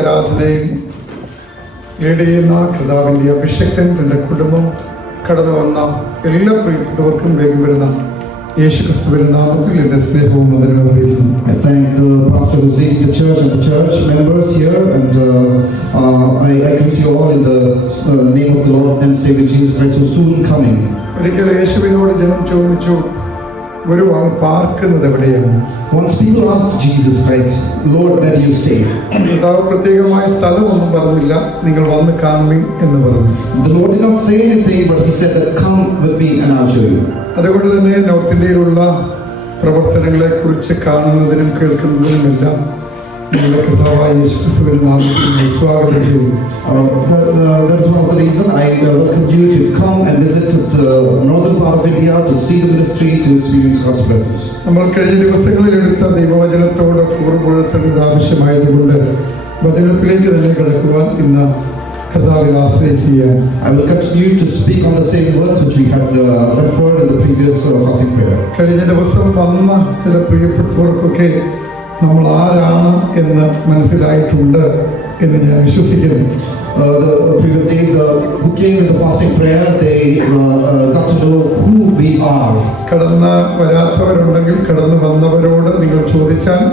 ആരാധനയും ലീഡ് ചെയ്യുന്ന കർത്താവിൻ്റെ അഭിഷേകൻ തൻ്റെ കുടുംബം കടന്നു വന്ന എല്ലാ പ്രിയപ്പെട്ടവർക്കും വേഗം വരുന്ന യേശുക്രിസ്തുവിന്റെ നാമത്തിൽ എൻ്റെ സ്നേഹവും വന്ദനവും അറിയിക്കുന്നു. I thank the pastor who's leading the church and the church members here, and I greet you all in the name of the Lord and Savior Jesus Christ, who is soon coming. ഒരിക്കൽ യേശുവിനോട് ജനം ചോദിച്ചു, ഒരു പാർക്കുന്നത് എവിടെയാണ്? Once people asked Jesus Christ, Lord, where do you stay? കർത്താവ് പ്രത്യേകമായ സ്ഥലമൊന്നും പറഞ്ഞില്ല, നിങ്ങൾ വന്ന് കാണുവിൻ എന്ന് പറഞ്ഞു. The Lord did not say anything, but he said that come with me and I'll show you. അതുകൊണ്ട് തന്നെ നോർത്ത് ഇന്ത്യയിലുള്ള പ്രവർത്തനങ്ങളെ കുറിച്ച് കാണുന്നതിനും കേൾക്കുന്നതിനുമെല്ലാം നിങ്ങളുടെ കർത്താവായ യേശുക്രിസ്തുവിന്റെ നാമത്തിൽ സ്വാഗതം ചെയ്യുന്നു. That's one of the reasons I welcome you to come and visit the northern part of India to see the ministry, to experience God's presence. നമ്മൾ കഴിഞ്ഞ ദിവസങ്ങളിൽ എടുത്ത ദൈവവചനത്തോട് പൂർവ്വപ്പെടുത്തേണ്ടത് ആവശ്യമായതുകൊണ്ട് വചനത്തിലേക്ക് തന്നെ കിടക്കുവാൻ ഇന്ന് കർത്താവിൽ ആശ്രയിക്കുകയാണ്. I will continue to speak on the same words which we had referred in the previous fasting prayer. കഴിഞ്ഞ ദിവസം വന്ന ചില പ്രിയപ്പെട്ടവർക്കൊക്കെ നമ്മൾ ആരാണ് എന്ന് മനസ്സിലായിട്ടുണ്ട് എന്ന് ഞാൻ വിശ്വസിക്കുന്നു. The previous days who came in the fasting prayer, they got to know who we are. കടന്ന് വരാത്തവരുണ്ടെങ്കിൽ കടന്നു വന്നവരോട് നിങ്ങൾ ചോദിച്ചാൽ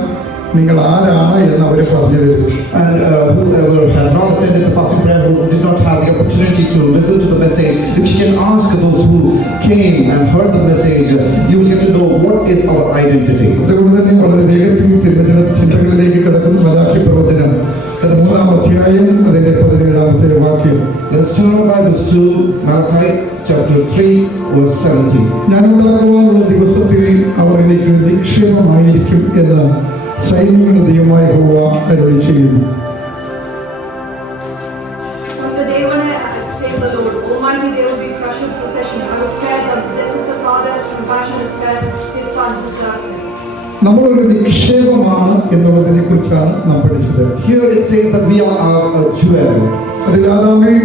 നിങ്ങൾ ആരാണ് എന്ന് അവർ പറഞ്ഞു തരും. And whoever had not attended the fasting prayer, who did not have the opportunity to listen to the message, if you can ask those who came and heard the message, you will get to know what is our identity. അതുകൊണ്ട് തന്നെ വളരെ വേഗത്തിൽ തിരുവചന ചിന്തകളിലേക്ക് കിടക്കുന്ന മലാക്കി പ്രവചനം 3-ാം അധ്യായം അതിന്റെ 17-ാമത്തെ വാക്യം. Let's turn our Bibles to Malachi chapter 3 verse 17. ഞാൻ ഉണ്ടാകുവാനുള്ള ദിവസത്തിൽ അവർ എനിക്ക് നിക്ഷേപമായിരിക്കും എന്ന് സൈന്യങ്ങളുടെ ദൈവമായ യഹോവ അരുളി ചെയ്യുന്നു. On the day when says the Lord, Almighty, there will be crush of procession. I will spare them, just as the Father has compassion and spares his Son who serves him. നമ്മളൊരു നിക്ഷേപമാണ് എന്നുള്ളതിനെ കുറിച്ചാണ് നാം പഠിച്ചത്. Here it says that we are a jewel. അതിലാദാമിൽ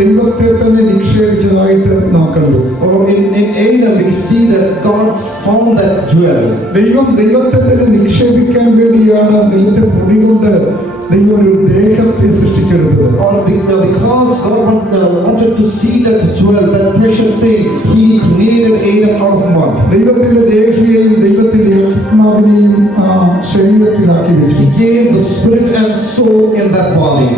ദൈവത്തെ തന്നെ നിക്ഷേപിച്ചതായിട്ട് നാം കണ്ടു. Or in Adam we see that God found that jewel. ദൈവത്തെ തന്നെ നിക്ഷേപിക്കാൻ വേണ്ടിയാണ് ദൈവത്തെ പൊടി കൊണ്ട് ദൈവം ഒരു ദേഹത്തെ സൃഷ്ടിച്ചെടുത്തത്. Or because God wanted to see that jewel, that precious thing, he created Adam out of mud. ദൈവത്തിന്റെ ദേഹിയെയും ദൈവത്തിന്റെ ആത്മാവിനെയും ആ ശരീരത്തിലാക്കി വെച്ചു. He gave the spirit and soul in that body.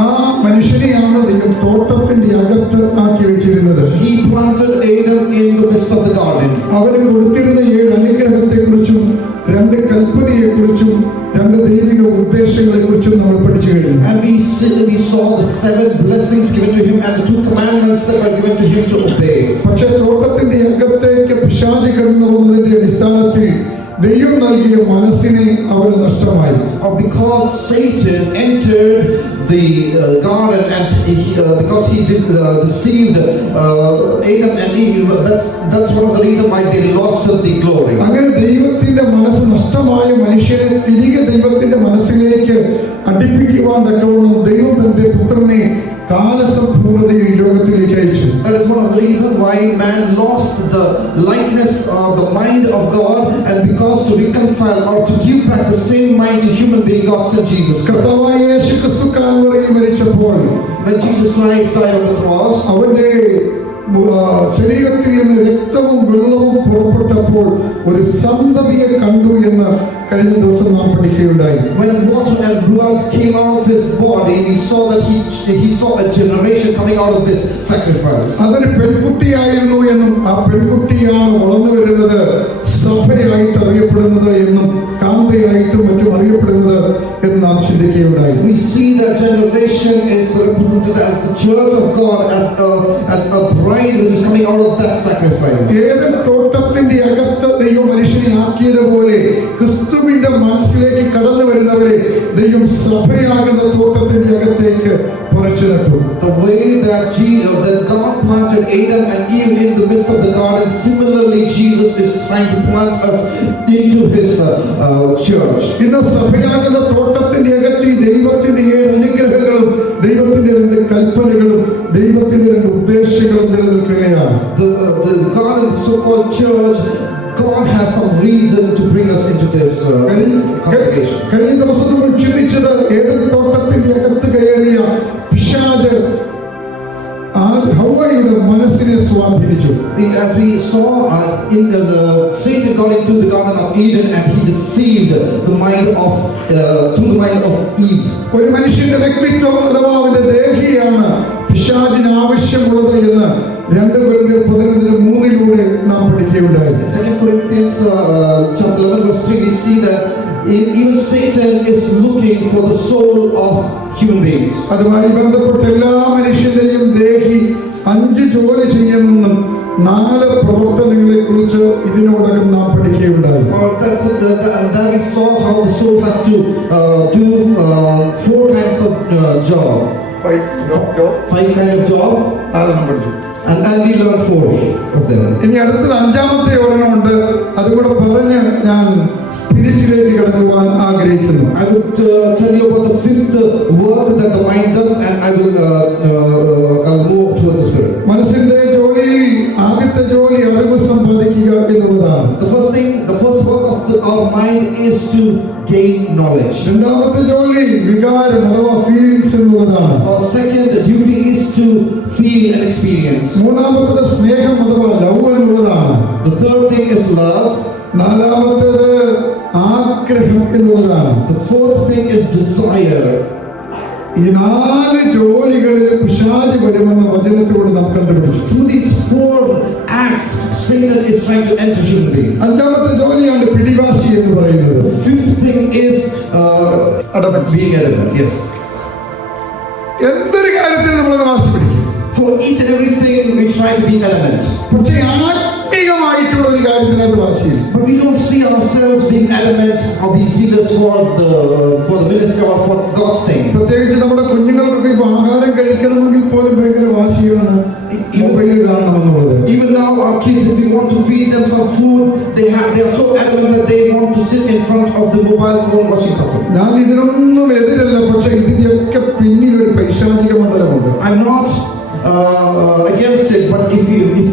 ആ മനുഷ്യനെയാണ് ദൈവം തോട്ടത്തിന്റെ അകത്ത് ആക്കി വെച്ചിരുന്നത്. He planted Adam in the midst of the garden. അവന് കൊടുത്തിരുന്ന 7 അനുഗ്രഹത്തെ കുറിച്ചും 2 കൽപ്പനയെ കുറിച്ചും 2 ദൈവിക ഉദ്ദേശങ്ങളെ കുറിച്ചും നമ്മൾ പഠിച്ചു കഴിഞ്ഞു. And we saw the 7 blessings given to him and the 2 commandments that were given to him to obey. പക്ഷേ തോട്ടത്തിന്റെ അകത്തേക്ക് പിശാച് കടന്നു വന്നതിന്റെ അടിസ്ഥാനത്തിൽ ദൈവം നൽകിയ മനസ്സിനെ അവന് നഷ്ടമായി. Because Satan entered the garden and because he deceived Adam and Eve, that's one of the reasons why they lost the glory. അങ്ങനെ ദൈവത്തിന്റെ മനസ്സ് നഷ്ടമായ മനുഷ്യനെ തിരികെ ദൈവത്തിന്റെ മനസ്സിലേക്ക് അടുപ്പിക്കുവാൻ തക്കവണ്ണം ദൈവം തന്റെ പുത്രനെ കാലസമ്പൂർണ്ണതയിൽ ലോകത്തിലേക്ക് അയച്ചു. That is one of the reasons why man lost the likeness of the mind of God, and because to reconcile or to give back the same mind to human being, God sent Jesus Christ. കർത്താവായ യേശുക്രിസ്തു കാൽവറിയിൽ മരിച്ചപ്പോൾ When Jesus Christ died on the cross, അവന്റെ ശരീരത്തിൽ നിന്ന് രക്തവും വെള്ളവും പുറപ്പെട്ടപ്പോൾ ഒരു സന്തതിയെ കണ്ടു എന്ന് കഴിഞ്ഞ ദിവസം നാം പഠിക്കുകയുണ്ടായി. when water and blood came out of his body, we saw that he saw a generation coming out of this sacrifice. അതൊരു പെൺകുട്ടിയായിരുന്നു എന്നും ആ പെൺകുട്ടിയാണ് വളർന്നു വരുന്നത് സഭയായിട്ട് അറിയപ്പെടുന്നത് എന്നും കാന്തയായിട്ടും മറ്റും അറിയപ്പെടുന്നത് എന്ന് നാം ചിന്തിക്കുകയുണ്ടായി. We see that generation is represented as the church of God, as a bride which is coming out of that sacrifice. Eden തോട്ടത്തിന്റെ അകത്ത് ദൈവം മനുഷ്യനെ ആക്കിയതുപോലെ ക്രിസ്തുവിന്റെ മനസ്സിലേക്ക് കടന്നു വരുന്നവരെ ദൈവം സഭയാകുന്ന തോട്ടത്തിന്റെ അകത്തേക്ക് പറിച്ചു നട്ടു. The way that God planted Adam and Eve in the midst of the garden, similarly Jesus is trying to plant us into his church. ഇന്ന് സഭയാകുന്ന തോട്ടത്തിന്റെ അകത്ത് ദൈവത്തിന്റെ 7 അനുഗ്രഹങ്ങളും ദൈവത്തിന്റെ 2 കൽപ്പനകളും ദൈവത്തിന്റെ 2 ഉദ്ദേശങ്ങളും നിലനിൽക്കുകയാണ്. The garden, so-called church, God has some reason to bring us into this congregation. കഴിഞ്ഞ ദിവസം നമ്മൾ ചിന്തിച്ചത് ഏതൊരു തോട്ടത്തിൽ പാപത്തിന്റെ അകത്ത് കയറിയ പിശാച് ഹവ്വയുടെ മനസ്സിനെ സ്വാധീനിച്ചു. As we saw, Satan got into the Garden of Eden and he deceived the mind of through the mind of Eve. ഒരു മനുഷ്യന്റെ വ്യക്തിത്വം അഥവാ അവന്റെ ദേഹിയാണ് പിശാചിന് ആവശ്യമുള്ളത് എന്ന് 2 കൊരിന്ത്യർ 11:3 നാം പഠിക്കുകയുണ്ടായി. 2 Corinthians chapter 11 verse 3 we see that even Satan is looking for the soul of human beings. അതുമായി ബന്ധപ്പെട്ട എല്ലാ മനുഷ്യന്റെയും ദേഹി 5 ജോലി ചെയ്യണമെന്നും 4 പ്രവർത്തനങ്ങളെ കുറിച്ച് ഇതിനോടകം നാം പഠിക്കുകയുണ്ടായി. That we saw how the soul has to do 4 kinds of job. 5 kind of job. പഠിച്ചു. And we learned 4 of them. ഇനി അടുത്തത് 5ാമത്തെ ഒരെണ്ണമുണ്ട്. അതുകൂടെ പറഞ്ഞ് ഞാൻ സ്പിരിറ്റിലേക്ക് കടക്കുവാൻ ആഗ്രഹിക്കുന്നു. I would tell you about the 5th work that the mind does, and I will move towards the spirit. മനസ്സിന്റെ ജോലിയിൽ ആദ്യത്തെ ജോലി അറിവ് സമ്പാദിക്കുക എന്നുള്ളതാണ്. The first work of our mind is to gain knowledge. രണ്ടാമത്തെ ജോലി വികാരം അഥവാ ഫീലിംഗ്സ് എന്നുള്ളതാണ്. Our second duty is to feel and experience. മൂന്നാമത്തെ സ്നേഹം അഥവാ ലവ് എന്നുള്ളതാണ്. The third thing is love. നാലാമത്തേത് ആഗ്രഹം എന്നുള്ളതാണ്. The fourth thing is desire. ഈ 4 ജോലികളിൽ പിശാച് വരുമെന്ന വചനത്തിലൂടെ നാം കണ്ടുപിടിച്ചു. Through these 4 acts, Satan is trying to enter human beings. 5ാമത്തെ ജോലിയാണ് പിടിവാശി എന്ന് പറയുന്നത്. The 5th thing is being adamant. Yes. എന്തൊരു കാര്യത്തിൽ നമ്മൾ വാശി പിടിക്കും. For each and everything we try to be adamant. പക്ഷേ ആത്മീയമായിട്ടുള്ള ഒരു കാര്യത്തിനകത്ത് വാശിയില്ല. But we don't see ourselves being adamant or be serious for the ministry or for God's thing. പ്രത്യേകിച്ച് നമ്മുടെ കുഞ്ഞുങ്ങൾക്കൊക്കെ ഇപ്പോൾ ആഹാരം കഴിക്കണമെങ്കിൽ പോലും ഭയങ്കര വാശിയാണ് മൊബൈൽ കാണണമെന്നുള്ളത്. Even now our kids, if we want to feed them some food, they are so adamant that they want to sit in front of the mobile phone watching something. ഞാൻ ഇതിനൊന്നും എതിരല്ല, പക്ഷേ ഇതിന്റെയൊക്കെ പിന്നിൽ ഒരു പൈശാചിക മണ്ഡലമുണ്ട്. I'm not against it, but if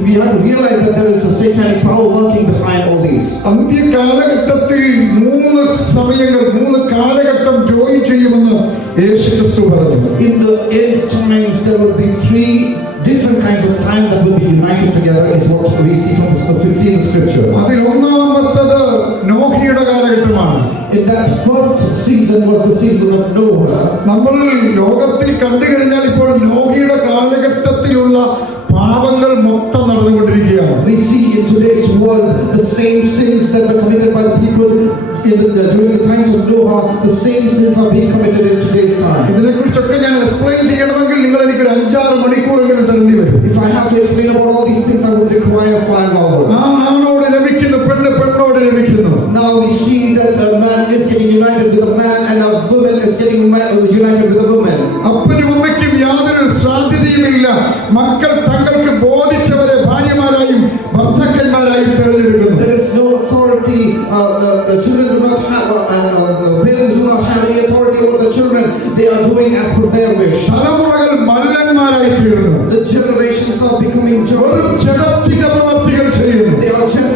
we have to realize that there is a satanic power working behind all these. അന്ത്യകാലഘട്ടത്തിൽ 3 സമയങ്ങൾ 3 കാലഘട്ടം ജോയിൻ ചെയ്യുമെന്ന് യേശുക്രിസ്തു പറഞ്ഞു. In the end times there will be 3 different kinds of time that will be united together, is what we see in the scripture. അതിൽ ഒന്നാമത്തേത് നോഹയുടെ കാലഘട്ടമാണ്. In that first season was the season of Noah. നമ്മൾ ലോകത്തിൽ കണ്ടു കഴിഞ്ഞാൽ ഇപ്പോൾ നോഹയുടെ കാലഘട്ടത്തിലുള്ള പാപങ്ങൾ മൊത്തം നടന്നുകൊണ്ടിരിക്കുകയാണ്. We see in today's world the same sins that were committed by the people during the times of Noah. The same sins are being committed in today's time. ഇതിനെക്കുറിച്ചൊക്കെ ഞാൻ എക്സ്പ്ലെയിൻ ചെയ്യണമെങ്കിൽ നിങ്ങൾ എനിക്ക് 5-6 മണിക്കൂറെങ്കിലും തരേണ്ടി വരും. If I have to explain about all these things, I would require 5 hours. ആണോട് ലഭിക്കുന്നു, പെണ്ണോട് ലഭിക്കുന്നു. Now we see that a man is getting united with a man and a woman is getting united with a woman. അപ്പനും അമ്മയ്ക്കും യാതൊരു സാധ്യതയുമില്ല മക്കൾ തങ്ങൾക്ക് ബോധിച്ചവരെ ഭാര്യമാരായും ഭർത്താക്കന്മാരായും തിരഞ്ഞെടുക്കുന്നു. There is no authority. The children do not have, the parents do not have any authority over the children. They are doing as per their wish. തലമുറകൾ മല്ലന്മാരായി തീർന്നു. The generations are becoming ജഡത്തിന്റെ പ്രവർത്തികൾ ചെയ്യുന്നു. They are just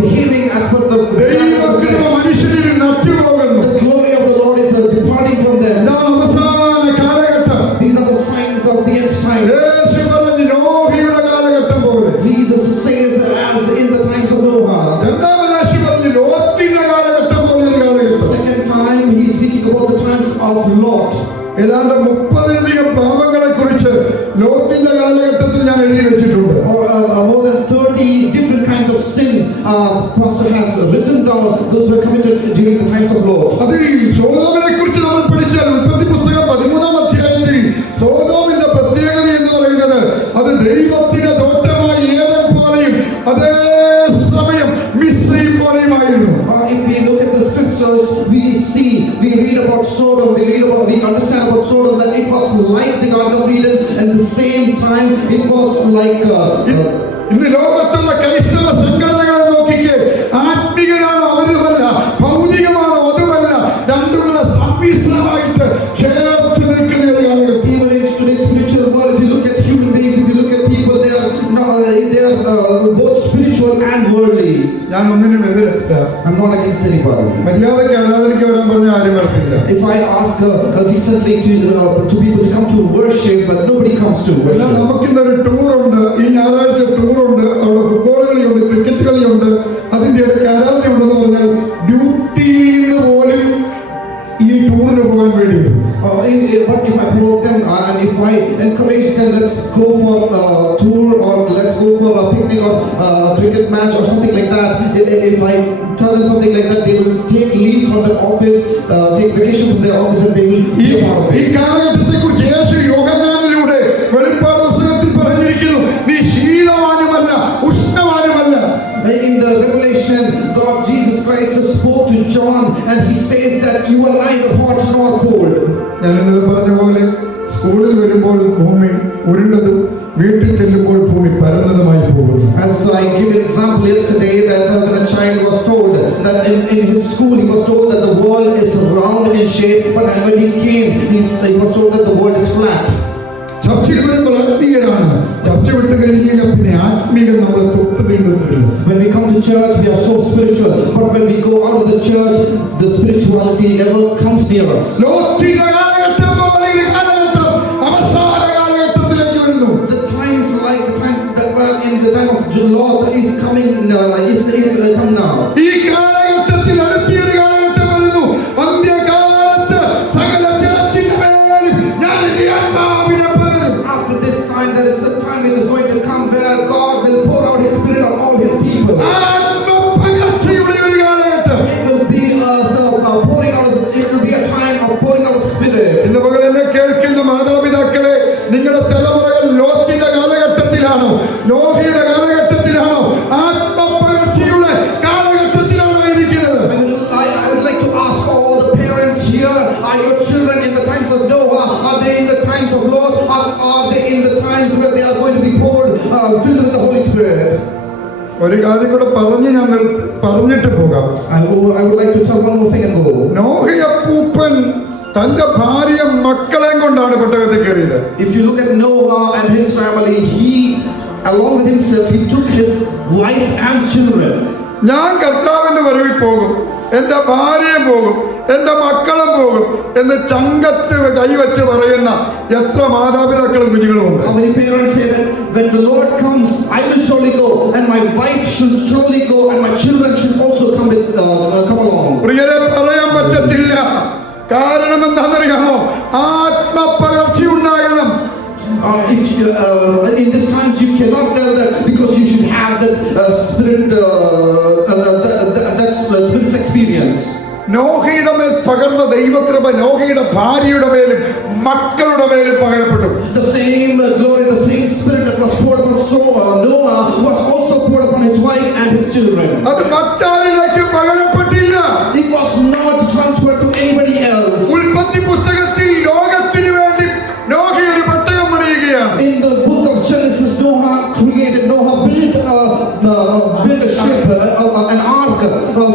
behaving as per the ദൈവകൃപ മനുഷ്യരിൽ നറ്റുപോകുന്നു. The glory of the Lord is departing from them. ഇതാണ് അവസാന കാലഘട്ടം. These are the signs of the end time. യേശു പറഞ്ഞു നോഹയുടെ കാലഘട്ടം പോലെ. Jesus says as in the times of Noah. രണ്ടാമത് യേശു പറഞ്ഞു ലോത്തിന്റെ കാലഘട്ടം പോലെ ഒരു കാലഘട്ടം. Second time he is speaking about the times of Lot. ഏതാണ്ട് 30-ലധികം പാപങ്ങളെ കുറിച്ച് ലോത്തിന്റെ കാലഘട്ടത്തിൽ ഞാൻ എഴുതി വെച്ചിട്ടുണ്ട്. More than 30 different kinds of sin pastor has written down those were committed during the times of Lot. അതിൽ സോദോമിനെ കുറിച്ച് നമ്മൾ പഠിച്ചാൽ ഉൽപ്പത്തി പുസ്തകം 13-ാം അധ്യായത്തിൽ സോദോമിന്റെ പ്രത്യേകത എന്ന് പറയുന്നത് അത് ദൈവത്തിന്റെ തോട്ടമായി ഏദൻ പോലെയും അതേ സമയം മിസ്രയീം പോലെയുമായിരുന്നു. If we look at the scriptures, we read about Sodom, we understand about Sodom that it was like the Garden of Eden, and at the same time it was like ഇന്ന് ലോകത്തുള്ള ക്രൈസ്തവ സംഘടനകളെ നോക്കിക്കേ, ആത്മീകനാണോ അവരുമല്ല, ഭൗതികമാണോ അതുമല്ല, രണ്ടുകൂടെ സമ്മിശ്രമായിട്ട് ചേർത്ത് നിൽക്കുന്ന ഒരു കാലഘട്ടം. even in today's spiritual world, if you look at human beings, if you look at people, they are both spiritual and worldly. ഞാൻ ഒന്നിനും എതിരല്ല. I'm not against anybody. മര്യാദയ്ക്ക് ആരാധനയ്ക്ക് വരാൻ പറഞ്ഞ ആരും വരത്തില്ല. If I ask decently to people to come to worship, but nobody comes to എന്നാൽ worship. നമുക്കിന്നൊരു ടൂറുണ്ട്, ഈ ഞായറാഴ്ച ടൂറുണ്ട്, അവിടെ ഫുട്ബോൾ കളിയുണ്ട്, ക്രിക്കറ്റ് കളിയുണ്ട്, അതിന്റെ ഇടയ്ക്ക് ആരാധന ഉണ്ടെന്ന് പറഞ്ഞാൽ ഡ്യൂട്ടിയിൽ നിന്ന് പോലും ഈ ടൂറിന് പോകാൻ വേണ്ടി വരും. But if I provoke them and if I encourage them, let's go for a tour or let's go for a picnic or a cricket match or something like that. If I tell them something like that, they will take leave from their office, take vacation from their office, and they will be a part of ഈ it. കാലഘട്ടത്തെ കുറിച്ച് യേശു യോഹന്നാനിലൂടെ വെളിപ്പാട് പുസ്തകത്തിൽ പറഞ്ഞിരിക്കുന്നു, നീ ശീലവാനുമല്ല ഉഷ്ണവാനുമല്ല. In the Revelation, God Jesus Christ spoke to John and he says that you are neither hot nor cold. ഞാൻ ഇന്നലെ പറഞ്ഞ പോലെ സ്കൂളിൽ വരുമ്പോൾ ഭൂമി ഉരുണ്ടതും വീട്ടിൽ ചെല്ലുമ്പോൾ ഭൂമി പരന്നതുമായി പോകുന്നു. As I gave an example yesterday that when a child was told that in his school he was told that the world is round in shape, but when he came he was told that the world is flat. ചർച്ചയിൽ വരുമ്പോൾ ആത്മീയരാണ്, ചർച്ച വിട്ട് കഴിഞ്ഞാൽ പിന്നെ ആത്മീയം നമ്മളെ തൊട്ട് തീണ്ടുന്നില്ല. When we come to church we are so spiritual, but when we go out of the church the spirituality never comes near us. ലോകത്തിന്റെ കാലഘട്ടം പോലെ ഈ കാലഘട്ടം അവസാന കാലഘട്ടത്തിലേക്ക് വരുന്നു. The times like the times that were in the time of Lot is coming come now. ഈ കാലഘട്ടത്തിൽ അടുത്തൊരു കാലഘട്ടം വരുന്നു. അന്ത്യകാലത്ത് സകല ജനത്തിന്റെ മേലും ഞാൻ എന്റെ ആത്മാവിനെ പകരും. After this time there is a time which is going to come where God will pour out his spirit on all his people. ആത്മപകർച്ചയുടെ ഒരു കാലഘട്ടം. It will be a time of pouring out of spirit. ഇന്ന് പകൽ എന്നെ കേൾക്കുന്ന മാതാപിതാക്കളെ, നിങ്ങളുടെ തലമുറകൾ ലോത്തിന്റെ കാലഘട്ടത്തിലാണോ, നോഹയുടെ കാലഘട്ടത്തിലാണോ, ആത്മപകർച്ചയുടെ കാലഘട്ടത്തിലാണോ ഇരിക്കുന്നത്? I would like to ask all the parents here, are your children in the times of Noah? Are they in the times of Lot? Are they in the times where they are going to be poured, filled with the Holy Spirit? ഒരു കാര്യം കൂടെ പറഞ്ഞിട്ട് പോകാം. I would like to tell one more thing and go. നോഹയപ്പൂപ്പൻ തന്റെ ഭാര്യ മക്കളെയും കൊണ്ടാണ് പെട്ടകത്തിൽ കയറിയത്. If you look at Noah and his family, he along with himself he took his wife and children. ഞാൻ കർത്താവിന്റെ വരവിൽ പോകും, എന്റെ ഭാര്യയും പോകും, എന്റെ മക്കളും പോകും എന്ന് ചങ്കത്ത് കൈവച്ച് പറയുന്ന എത്ര മാതാപിതാക്കളും കുഞ്ഞുങ്ങളും ഉണ്ട്. How many parents say that when the Lord comes, I will surely go, and my wife should surely go, and my children should also come along. പ്രിയരെ, പറയാൻ പറ്റത്തില്ല. കാരണം എന്താണെന്നറിയാമോ? ആത്മപകർച്ച ഉണ്ടാകണം. If in these times you cannot tell that because you should have that spirit, that spirit's experience. നോഹയുടെ മേൽ പകർന്ന ദൈവകൃപ നോഹയുടെ ഭാര്യയുടെ മേലും മക്കളുടെ മേലും പകരപ്പെട്ടു. The same glory, the same spirit that was poured upon Noah was also poured upon his wife and his children. അത് മറ്റാരിലേക്ക് പകരപ്പെട്ടില്ല. It was not transferred to anybody else. ഉൽപ്പത്തി പുസ്തകത്തിൽ ലോകത്തിന് വേണ്ടി നോഹ ഒരു പെട്ടകം പണിയുകയാണ്. In the book of Genesis, Noah built a ship, an ark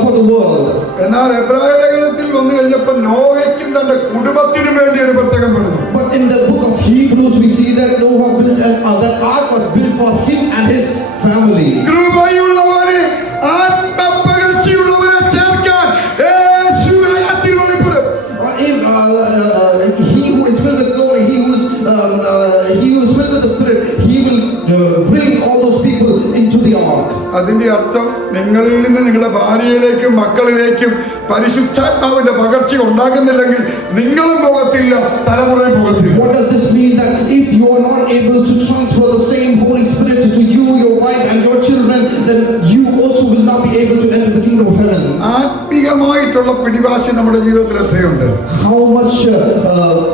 for the world. എന്നാൽ എബ്രായ ലേഖനത്തിൽ വന്നു കഴിഞ്ഞപ്പോൾ നോഹയ്ക്കും തന്റെ കുടുംബത്തിനും വേണ്ടി ഒരു പെട്ടകം പണിതു. But in the book of Hebrews, we see that Noah built that ark was built for him and his family. കൃപയുള്ളവരെ, ആത്മപകർച്ചയുള്ളവരെ ചേർക്കാൻ യേശു വേഗത്തിൽ വെളിപ്പെടും. He who is filled with glory, he who is filled with the Spirit, he will bring all those people into the ark. അതിന്റെ അർത്ഥം നിങ്ങളിൽ നിന്ന് നിങ്ങളുടെ ഭാര്യയിലേക്കും മക്കളിലേക്കും പരിശുദ്ധാത്മാവിന്റെ പകർച്ച ഉണ്ടാകുന്നില്ലെങ്കിൽ നിങ്ങളും പോകത്തില്ല, തലമുറയും പോകത്തില്ല. What does this mean? That if you are not able to transfer the same Holy Spirit to you, your wife and your children, then you also will not be able to enter the kingdom of heaven. ആത്മീയമായിട്ടുള്ള പിടിവാശി നമ്മുടെ ജീവിതത്തിൽ എത്രയുണ്ട്? How much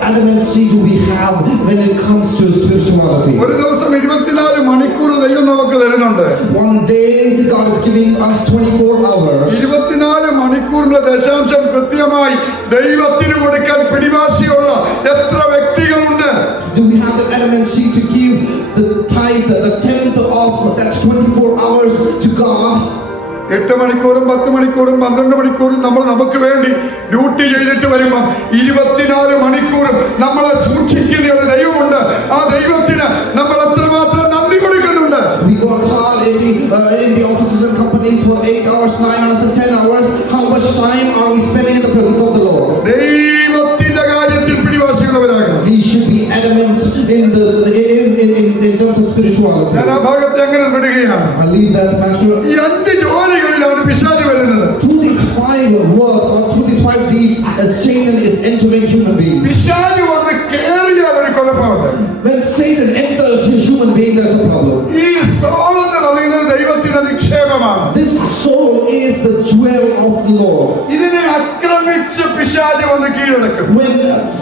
adamancy do we have when it comes to spirituality? ഒരു ദിവസം 24 മണിക്കൂർ ദൈവം നമുക്ക് തരുന്നുണ്ട്. One day God is giving us 24 hours. 24 മണിക്കൂറിന്റെ ദശാംശം കൃത്യമായി ദൈവത്തിന് കൊടുക്കാൻ പിടിവാശിയുള്ള എത്ര വ്യക്തികളുണ്ട്? Do we have the adamancy to give the tithe, the tenth of that 24 hours to God? 8 മണിക്കൂറും 10 മണിക്കൂറും 12 മണിക്കൂറും നമ്മൾ നമുക്ക് വേണ്ടി ഡ്യൂട്ടി ചെയ്തിട്ട് വരുമ്പോൾ 24 മണിക്കൂറും നമ്മളെ സൂക്ഷിക്കുന്ന ഒരു ദൈവമുണ്ട്. ആ ദൈവത്തിന് നമ്മൾ എത്രമാത്രം നന്ദി കൊടുക്കുന്നുണ്ട്. We work hard in the offices and companies for 8 hours, 9 hours and 10 hours, in terms of spirituality. ഞാൻ ആ ഭാഗത്തെ എങ്ങനെ വിടുകയാണ്? I leave that matter. ഈ 5 ജോലികളിലാണ് പിശാച് വരുന്നത്. Through these 5 works or through these 5 deeds, as Satan is entering human beings. പിശാച് വന്ന് കേറിയാൽ ഒരു കുഴപ്പമുണ്ട്. When Satan enters a human being, there's a problem. ഈ സോൾ എന്ന് പറയുന്നത് ദൈവത്തിന്റെ നിക്ഷേപമാണ്. This soul is the jewel of the Lord. ഇതിനെ ആക്രമിച്ച് പിശാച് വന്ന് കീഴടക്കും. When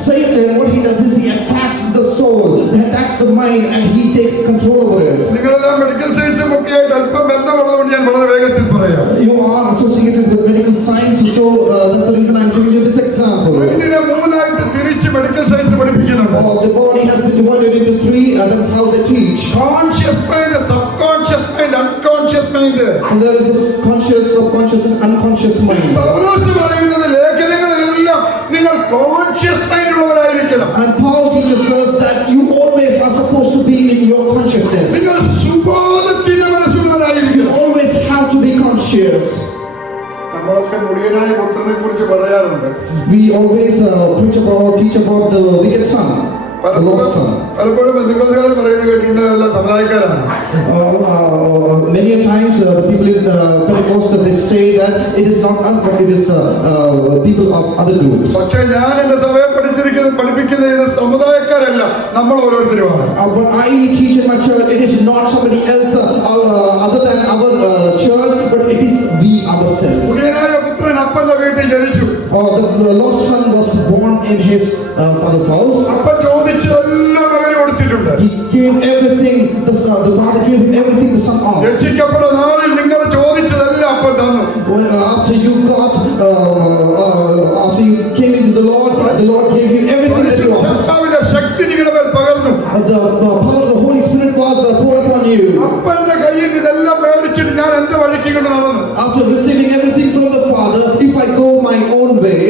Satan, what he does is he attacks the soul, he attacks the mind, and he takes control over it. നിങ്ങളെല്ലാം മെഡിക്കൽ സയൻസും ഒക്കെ ആയിട്ട് അല്പം ബന്ധമുള്ളതുകൊണ്ട് ഞാൻ വളരെ വേഗത്തിൽ പറയാം. You are associated with medical science, so that's the reason I'm giving you this example. ഇതിനെ 3 ആയിട്ട് തിരിച്ച് മെഡിക്കൽ സയൻസ് പഠിപ്പിക്കുന്നുണ്ട്. The body has been divided into 3, that's how they teach. Conscious mind, sub conscious mind, unconscious mind. And there is a conscious, subconscious, and unconscious mind. പൗലോസ് പറയുന്നത് ലേഖനങ്ങളിലെല്ലാം നിങ്ങൾ conscious mind ഉള്ളവരായിരിക്കണം. And Paul teaches us that you always are supposed to be in your consciousness. നിങ്ങൾ സുബോധത്തിന്റെ മനസ്സുള്ളവരായിരിക്കണം. You always have to be conscious. നമ്മളൊക്കെ മുടിയനായ പുത്രനെ കുറിച്ച് പറയാറുണ്ട്. We always teach about the wicked son, the lost son. പലപ്പോഴും ബന്ധുക്കാർ പറയുന്നത് കേട്ടിട്ടുള്ള സമുദായക്കാരാണ്. Many times the people in Pentecost they say that it is not us but it is people of other groups. പക്ഷേ ഞാൻ എന്റെ സഭയെ പഠിപ്പിക്കുന്ന ഇത് സമുദായക്കാരല്ല, നമ്മൾ ഓരോരുത്തരുമാണ്. But I teach in my church, it is not somebody else other than our church, but it is we ourselves. മുടിയനായ പുത്രൻ അപ്പന്റെ വീട്ടിൽ ജനിച്ചു. The lost son was born in his father's house. അപ്പൻ ചോദിച്ചതെല്ലാം മകന് കൊടുത്തിട്ടുണ്ട്. He gave everything, the father gave him everything the son asked. രക്ഷിക്കപ്പെടുന്ന നാളിൽ നിങ്ങൾ ചോദിച്ചതെല്ലാം അപ്പൻ തന്നു. After you came into the Lord gave you everything that you asked. പരിശുദ്ധാത്മാവിന്റെ ശക്തി നിങ്ങളുടെ മേൽ പകർന്നു. The power of the Holy Spirit was poured upon you. അപ്പന്റെ കയ്യിൽ ഇതെല്ലാം മേടിച്ചിട്ട് ഞാൻ എന്റെ വഴിക്ക് കൊണ്ട് നടന്നു. After receiving everything from the Father, if I go my own way,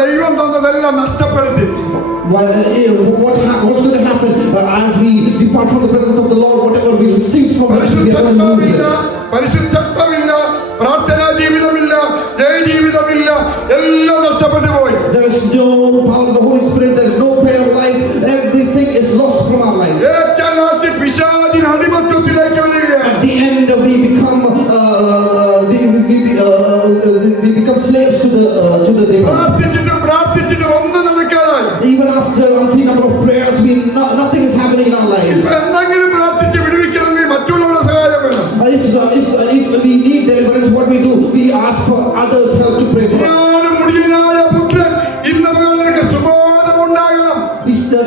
ദൈവം തന്നതെല്ലാം നഷ്ടപ്പെടുത്തി. what's going to happen as we depart from the presence of the Lord? Whatever we receive from Him, we are going to lose it. പരിശുദ്ധാത്മാവില്ല, പ്രാർത്ഥനാ ജീവിതമില്ല, ജയജീവിതമില്ല, എല്ലാം നഷ്ടപ്പെട്ടു പോയി. There is no power of the Holy Spirit. There is no prayer life. Everything is lost from our life. ഏറ്റവും ലാസ്റ്റ് പിശാചിന്റെ അടിമത്തത്തിലേക്ക് വരികയാണ്. At the end, we become slaves to the devil. പ്രാർത്ഥിച്ചിട്ട് ഒന്നും നടക്കാതായി. Even after a number of prayers, nothing is happening in our lives. എന്തെങ്കിലും പ്രാർത്ഥിച്ച് വിടുവിക്കണമെങ്കിൽ മറ്റുള്ളവരുടെ സഹായം വേണം. If we need deliverance, what we do, we ask for others' help to pray for us. മുടിയനായ പുത്രൻ ഇന്ന് നിങ്ങൾക്ക് സുബോധമുണ്ടാകണം.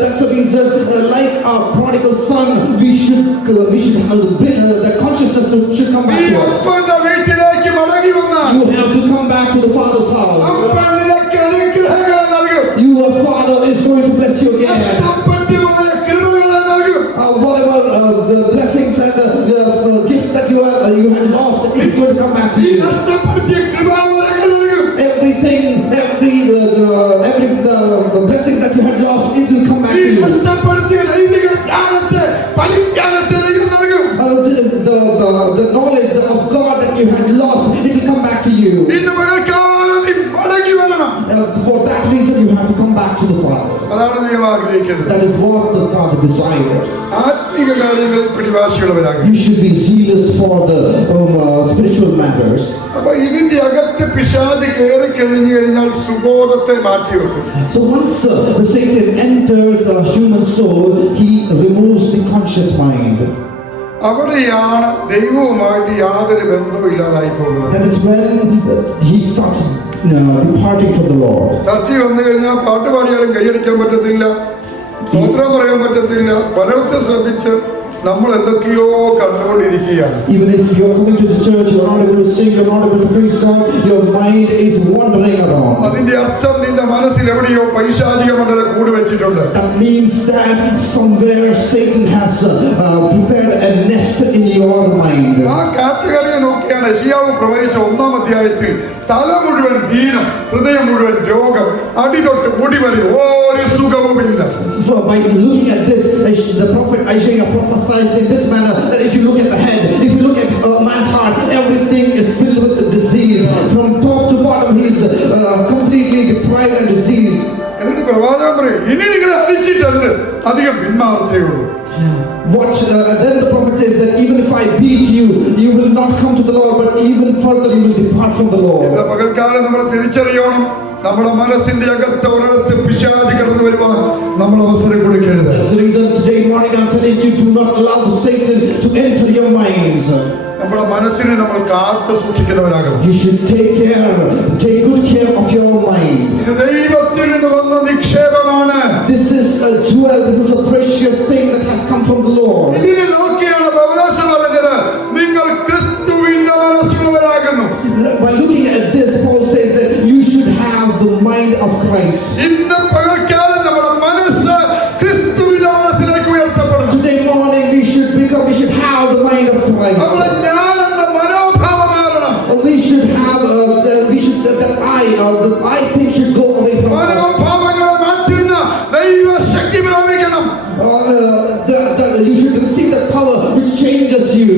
That's the reason, like our prodigal son, we should bring the consciousness should come back ഈ to us. അപ്പന്റെ വീട്ടിലേക്ക് മടങ്ങി വന്നാൽ You have to come back to the Father's house. അപ്പൻ നിനക്ക് അനുഗ്രഹങ്ങൾ നൽകും. Your Father is going to bless you again. നഷ്ടപ്പെട്ടുപോയ കൃപകൾ നൽകും. Whatever the blessings and the gifts that you had lost, it's going to come back to ഈ you. നഷ്ടപ്പെടുത്തിയ കൃപാവരങ്ങൾ നൽകും. Everything, every blessing that you had lost, it will come back ഈ to you. നഷ്ടപ്പെടുത്തിയ ദൈവിക ജ്ഞാനത്തെ, പരിജ്ഞാനത്തെ ദൈവം നൽകും. The knowledge of God that you had lost, it will come back to you. ഇന്ന് പകൽക്കാലം നീ മടങ്ങി വരണം. For that reason, you have to come back to the Father. അതാണ് ദൈവം ആഗ്രഹിക്കുന്നത്. That is what the Father desires. ആത്മീക കാര്യങ്ങളിൽ പിടിവാശിയുള്ളവരാകും. You should be zealous for the spiritual matters. അപ്പൊ ഇതിന്റെ അകത്ത് പിശാച് കയറി കഴിഞ്ഞാൽ സുബോധത്തെ മാറ്റിവെക്കും. So once Satan enters a human soul, he removes the conscious mind. അവിടെയാണ് ദൈവവുമായിട്ട് യാതൊരു ബന്ധവും ഇല്ലാതായി പോകുന്നത്. That is when he starts departing from the Lord. ചർച്ചയിൽ വന്നു കഴിഞ്ഞാൽ പാട്ട് പാടിയാലും കൈയടിക്കാൻ പറ്റത്തില്ല, സ്തോത്രം പറയാൻ പറ്റത്തില്ല. പലയിടത്തും ശ്രദ്ധിച്ച് നമ്മൾ എന്തൊക്കെയോ കണ്ടുകൊണ്ടിരിക്കുകയാണ്. Even if you are coming to the church, you are not able to sing, you are not able to praise God, your mind is wandering around. അതിന്റെ അർത്ഥം നിന്റെ മനസ്സിൽ എവിടെയോ പൈശാചിക മണ്ഡലം കൂടി വെച്ചിട്ടുണ്ട്. That means that somewhere Satan has prepared a nest in your mind. ആ കാറ്റഗറിയെ നോക്കിയാണ് യെശയ്യാവ് പ്രവചിച്ച 1-ാം അധ്യായത്തിൽ തല മുഴുവൻ ദീനം, ഹൃദയം മുഴുവൻ രോഗം, അടിതൊട്ട് മുടി വരെ ഒരു സുഖവുമില്ല. So by looking at this, the prophet Isaiah prophesied in this manner that if you look at the head, if you look at man's heart, everything is filled with disease. From top to bottom, he is completely deprived and diseased. എന്നിട്ട് പ്രവാചകൻ അദ്ദേഹം പറയും ഇനി നിങ്ങൾ അടിച്ചിട്ടുണ്ട് അധികം പിന്മാറത്തേ ഉള്ളൂ. Then the prophet says that even if I beat you, you will not come to the Lord, but even further you will depart from the Lord. പകൽക്കാലം നമ്മൾ തിരിച്ചറിയണം, നമ്മുടെ മനസ്സിന്റെ അകത്ത് ഒരിടത്ത് പിശാച് കടന്നു വരുവാൻ നമ്മൾ അവസരം കൊടുക്കരുത്. That's the reason today morning I'm telling you, do not allow Satan to enter your minds. നമ്മുടെ മനസ്സിനെ നമ്മൾ കാത്തു സൂക്ഷിക്കുന്നവരാകണം. You should take good care of your mind. ഇത് ദൈവത്തിൽ നിന്ന് വന്ന നിക്ഷേപമാണ്. This is a jewel, this is a precious thing that has come from the Lord. ഇതിനെ നോക്കിയാണ് പൗലോസ് പറഞ്ഞത്, നിങ്ങൾ ക്രിസ്തുവിന്റെ മനസ്സുള്ളവരാകുന്നു. By looking at this, Paul says that you should have the mind of Christ. ഇന്ന് പകൽക്കാലം നമ്മുടെ മനസ്സ് ക്രിസ്തുവിന്റെ മനസ്സിലേക്ക് ഉയർത്തപ്പെടുന്നു. Today morning we should have the mind of Christ. അവിടെ ഞാനെന്ന മനോഭാവം മാറണം. We should have the I think should go away from us. മനോഭാവങ്ങളെ മാറ്റുന്ന ദൈവശക്തി പ്രാപിക്കണം. You should receive the power which changes you.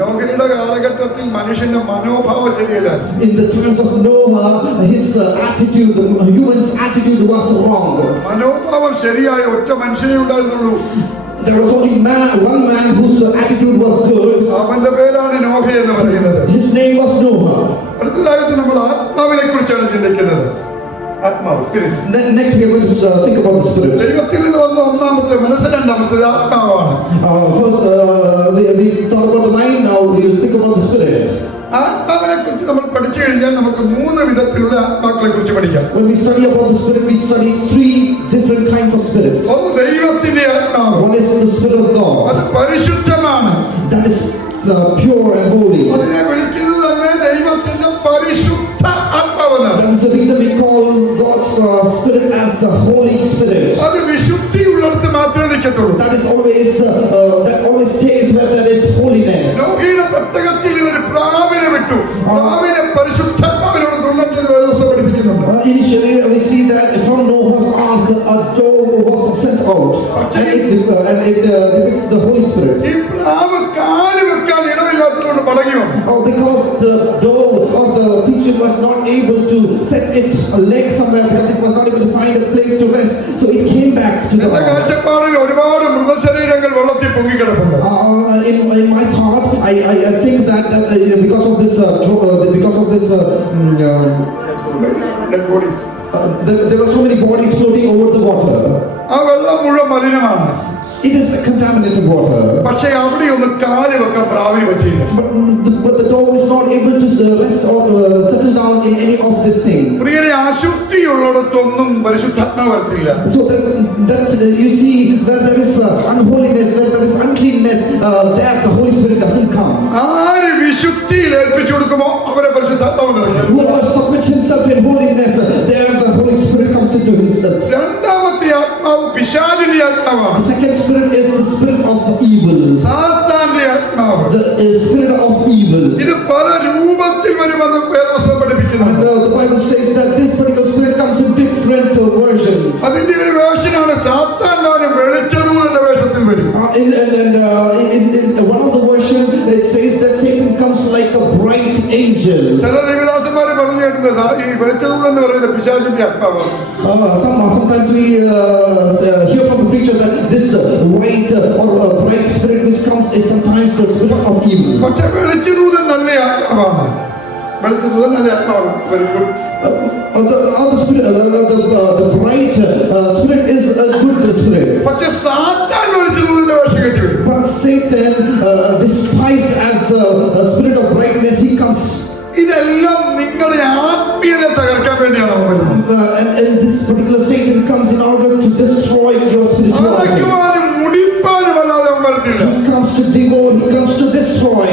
നോഹയുടെ കാലഘട്ടത്തിൽ മനുഷ്യന്റെ മനോഭാവം ശരിയല്ല. In the times of Noah, his attitude, the human's attitude was wrong. മനോഭാവം ശരിയായ ഒറ്റ മനുഷ്യനെ ഉണ്ടായിരുന്നുള്ളൂ. There was only one man whose attitude was good. അവന്റെ പേരാണ് നോഹ എന്ന് പറയുന്നത്. His name was Noah. അടുത്തതായിട്ട് നമ്മൾ ആത്മാവിനെ കുറിച്ചാണ് ചിന്തിക്കുന്നത്. ആത്മാവ്, spirit. Next we are going to think about the spirit. ദൈവത്തിൽ നിന്ന് വന്ന ഒന്നാമത്തെ മനസ്സ്, രണ്ടാമത്തെ ആത്മാവാണ്. First we thought about the mind, now we will think about the spirit. ആത്മാവിനെ കുറിച്ച് നമ്മൾ പഠിച്ചു കഴിഞ്ഞാൽ നമുക്ക് 3 വിധത്തിലുള്ള ആത്മാക്കളെ കുറിച്ച് പഠിക്കാം. When we study about the spirit, we study 3 different kinds of spirits. ഒന്ന് ദൈവത്തിന്റെ ആത്മാവ്. One is the spirit of God. അത് പരിശുദ്ധമാണ്. That is pure and holy. അതിനെ വിളിക്കുന്നത് തന്നെ ദൈവത്തിന്റെ പരിശുദ്ധ ആത്മാവെന്നാണ്. That is the reason we call God's spirit as the Holy Spirit. അത് വിശുദ്ധിയുള്ളിടത്ത് മാത്രമേ നിൽക്കത്തുള്ളൂ. That always stays where there is holiness. നോഹയുടെ പെട്ടകത്തിൽ ഒരു പ്രാവിനെ വിട്ടു. പ്രാവിനെ പരിശുദ്ധാത്മാവിനോട് തുള്ളൽ ചെയ്ത് വേദപുസ്തകം പഠിപ്പിക്കുന്നുണ്ട്. Initially we see that from Noah's ark a dove was sent out, and it depicts the Holy Spirit. ഈ പ്രാവ് കാല് വെക്കാൻ ഇടമില്ലാത്തതുകൊണ്ട് മടങ്ങി വന്നു. Because the dove or the pigeon was not able to set its leg somewhere, because it was not able to find a place to rest, so it came back to the എന്റെ ark. കാഴ്ചപ്പാടിൽ ഒരുപാട് മൃതശരീരങ്ങൾ വെള്ളത്തിൽ പൊങ്ങിക്കിടപ്പുണ്ട്. In my thought, I think that because of this Dead bodies. there were so many bodies floating over the water. ആ വെള്ളം മുഴുവൻ മലിനമാണ്. It is contaminated water. പക്ഷേ അവിടെ ഒന്ന് കാല് വെക്കാൻ പ്രാവിന് പറ്റിയില്ല. But the dove is not able to rest or settle down in any of this thing. പ്രിയരെ, അശുദ്ധിയുള്ളിടത്തൊന്നും പരിശുദ്ധാത്മാവ് വരത്തില്ല. So that's you see where there is unholiness, where there is uncleanness, there the Holy Spirit doesn't come. ആര് വിശുദ്ധിയിൽ ഏൽപ്പിച്ചു കൊടുക്കുമോ അവരെ പരിശുദ്ധാത്മാവ് നിറയ്ക്കും. Whoever submits himself in holiness, there the Holy Spirit comes into himself. രണ്ടാമത്തെ ആത്മാവ് പിശാചിന്റെ ആത്മാവാണ്. The second spirit is the spirit of evil. സാത്താന്റെ ആത്മാവ്. The spirit of evil. ഇത് പല രൂപത്തിൽ വരുമെന്ന് വേദപുസ്തകം പഠിപ്പിക്കുന്നുണ്ട്. And the Bible says that this particular spirit comes in different versions. അതിന്റെ ഒരു വേഷനാണ് സാത്താൻ താനും വെളിച്ചദൂതന്റെ വേഷത്തിൽ വരും. In one of the versions, it says that Satan comes like a bright angel. ചില ദേവദാസന്മാര് പറഞ്ഞു കേട്ടിട്ടുണ്ട്, ഈ വെളിച്ചദൂതൻ എന്ന് പറയുന്നത് പിശാചിന്റെ ആത്മാവാണ്. Sometimes we hear from the preacher that this white or bright spirit which comes is sometimes the spirit of evil. പക്ഷെ വെളിച്ചദൂതൻ നല്ല ആത്മാവാണ്. വെളിച്ചദൂതൻ നല്ല ആത്മാവാണ്. Very good. The bright spirit is a good spirit. പക്ഷെ സാത്താൻ വെളിച്ചദൂതന്റെ വേഷം കെട്ടി വരും. But Satan, despised as the spirit of brightness, he comes. ഇതെല്ലാം നിങ്ങളുടെ ആത്മീയത തകർക്കാൻ വേണ്ടിയാണ് അവൻ വരുന്നത്. And this particular Satan comes in order to destroy your spirituality. അടയ്ക്കുവാനും മുടിപ്പാനും അല്ലാതെ അവൻ വരത്തില്ല. He comes to devour, he comes to destroy.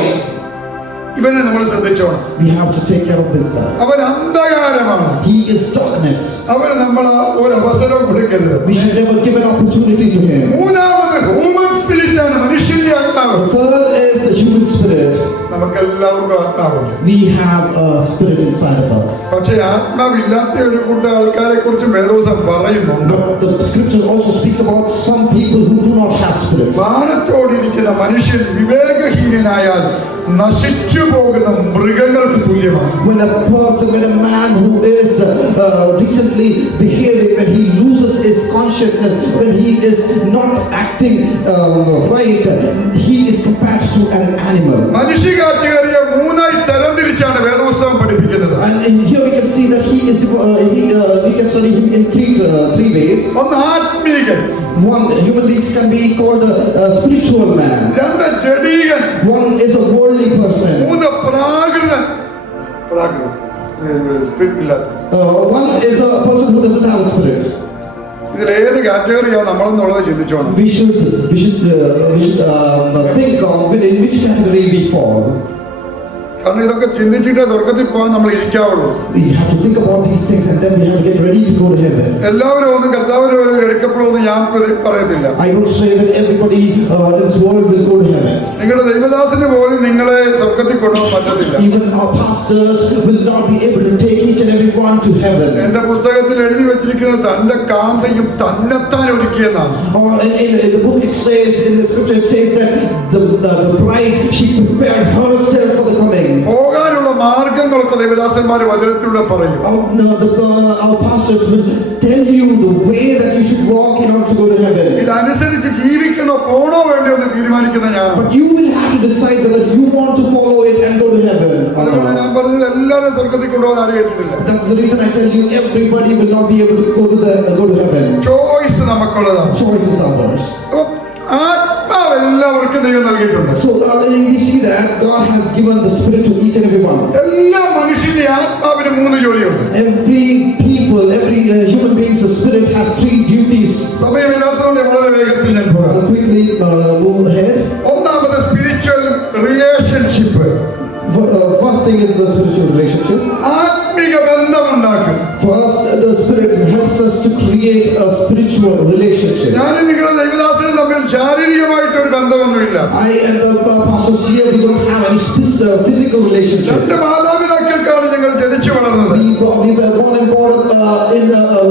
ഇവനെ നമ്മൾ ശ്രദ്ധിച്ചോണം. We have to take care of this guy. അവൻ അന്ധകാരമാണ്. He is darkness. അവന് നമ്മൾ ഒരു അവസരം കൊടുക്കരുത്. We should never give an opportunity to him. മൂന്നാമത് ഹ്യൂമൻ സ്പിരിറ്റ് ആണ്, മനുഷ്യന്റെ ആത്മാവ്. The third is the human spirit. നമുക്ക് എല്ലാവർക്കും ആത്മാവുണ്ട്. We have a spirit inside of us. പക്ഷേ ആത്മാവില്ലാത്ത ഒരു കൂട്ടം ആൾക്കാരെ കുറിച്ച് വേദപുസ്തകം പറയുന്നുണ്ട്. The scripture also speaks about some people who do not have spirit. വാനത്തോടിരിക്കുന്ന മനുഷ്യൻ വിവേകഹീനനായാൽ നശിച്ചു പോകുന്ന മൃഗങ്ങൾക്ക് തുല്യമാണ്. When a man who is decently behaving, when he loses his consciousness, when he is not acting right, he is compared to an animal. മനുഷ്യകാറ്റുകാരിയെ മൂന്നായി തരംതിരിച്ചാണ് വേദപുസ്തകം പഠിപ്പിക്കുന്നത്. And here we can see that we can study him in three ways. ഒന്ന് ആത്മീകൻ, One, human beings can be called a spiritual man. രണ്ട് ജഡീകൻ, One is a worldly person. മൂന്ന് പ്രാകൃതൻ. സ്പിരിറ്റ് ഇല്ലാത്ത. One is a person who doesn't have a spirit. ഇതിൽ ഏത് കാറ്റഗറിയാണ് നമ്മളെന്നുള്ളത് ചിന്തിച്ചോണം. We should think of in which category we fall. കാരണം ഇതൊക്കെ ചിന്തിച്ചിട്ടേ സ്വർഗത്തിൽ പോകാൻ നമ്മൾ ഇരിക്കാവുള്ളൂ. We have to think about these things and then we have to get ready to go to heaven. എല്ലാവരും ഒന്നും കർത്താവിന് എടുക്കപ്പെടുമെന്ന് ഞാൻ പറയത്തില്ല. I don't say that everybody in this world will go to heaven. നിങ്ങളുടെ ദൈവദാസന് പോലും നിങ്ങളെ സ്വർഗത്തിൽ കൊണ്ടുപോകാൻ പറ്റത്തില്ല. Even our pastors will not be able to take each and every one to heaven. എന്റെ പുസ്തകത്തിൽ എഴുതി വെച്ചിരിക്കുന്നത് തന്റെ കാന്തയും തന്നെത്താൻ ഒരുക്കിയെന്നാണ്. In the book it says, in the scripture it says that the bride, she prepared herself for the coming. പോകാനുള്ള മാർഗങ്ങളൊക്കെ ദൈവദാസന്മാർ വചനത്തിലൂടെ പറയും. Our pastors will tell you the way that you should walk in order to go to heaven. ഇതനുസരിച്ച് ജീവിക്കണോ പോണോ വേണ്ടോ എന്ന് തീരുമാനിക്കുന്ന ഞാൻ. But you will have to decide whether you want to follow it and go to heaven. അതുകൊണ്ട് ഞാൻ പറഞ്ഞത് എല്ലാവരും സ്വർഗത്തിൽ കൊണ്ടുപോകാൻ അറിയിട്ടില്ല. That's the reason I tell you everybody will not be able to go to heaven. Choice നമുക്കുള്ളതാണ്. Choices are ours. ആത്മാവ് എല്ലാവർക്കും ദൈവം നൽകിയിട്ടുണ്ട്. So we see that God has given the spirit to each and every one. എല്ലാ മനുഷ്യന്റെ ആത്മാവിന് മൂന്ന് ജോലിയുണ്ട്. Every human being's spirit has three duties. സമയമില്ലാത്തതുകൊണ്ട് വളരെ വേഗത്തിൽ ഞാൻ I'll പറയാം. quickly move ahead. ഒന്നാമത് spiritual relationship. First thing is the spiritual relationship. ആത്മിക ബന്ധമുണ്ടാക്കും. First, the spirit helps us to create a spiritual relationship. ഞാനും നിങ്ങളുടെ ദൈവദാസനും തമ്മിൽ ശാരീരികമായിട്ട് ഒരു ബന്ധമൊന്നുമില്ല. I and the pastors here, we don't have any physical relationship. രണ്ട് മാതാപിതാക്കൾക്കാണ് ഞങ്ങൾ ജനിച്ചു വളർന്നത്. We were born and brought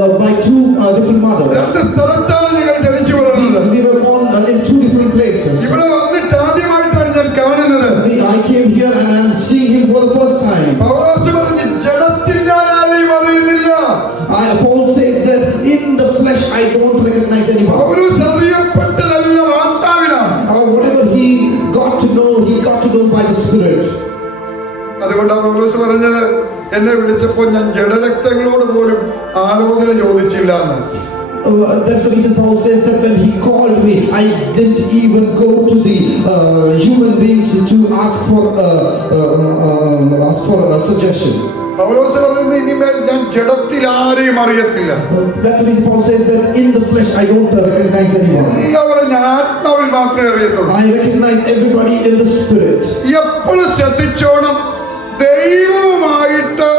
up by two different mothers. രണ്ട് സ്ഥലത്താണ് ഞങ്ങൾ ജനിച്ചു വളർന്നത്. We were born in two different places. ഇവിടെ വന്നിട്ട് ആദ്യമായിട്ടാണ് ഞാൻ കാണുന്നത്. I came here and I'm seeing him for the first time. പൗലോസ് പറഞ്ഞു ജഡത്തിൽ ഞാൻ ആരെയും അറിയുന്നില്ല. Paul says that in the flesh I don't recognize anyone. പൗലോസ് അറിയപ്പെട്ടതെല്ലാം ആത്മാവിലാണ്. Whatever he got to know by the Spirit. അതുകൊണ്ടാണ് പൗലോസ് പറഞ്ഞത് എന്നെ വിളിച്ചപ്പോൾ ഞാൻ ജഡരക്തങ്ങളോട് പോലും ആലോചന ചോദിച്ചില്ല എന്ന്. That's the reason Paul says that when he called me, I didn't even go to the human beings to ask for a suggestion. പൗലോസ് പറയുന്നത് ഇനിമേൽ ഞാൻ ജഡത്തിൽ ആരെയും അറിയത്തില്ല. That's the reason Paul says that in the flesh I don't recognize anyone. എല്ലാവരും ഞാൻ ആത്മാവിൽ മാത്രമേ അറിയത്തുള്ളൂ. I recognize everybody in the Spirit. എപ്പോഴും ശ്രദ്ധിച്ചോണം, ദൈവവുമായിട്ട്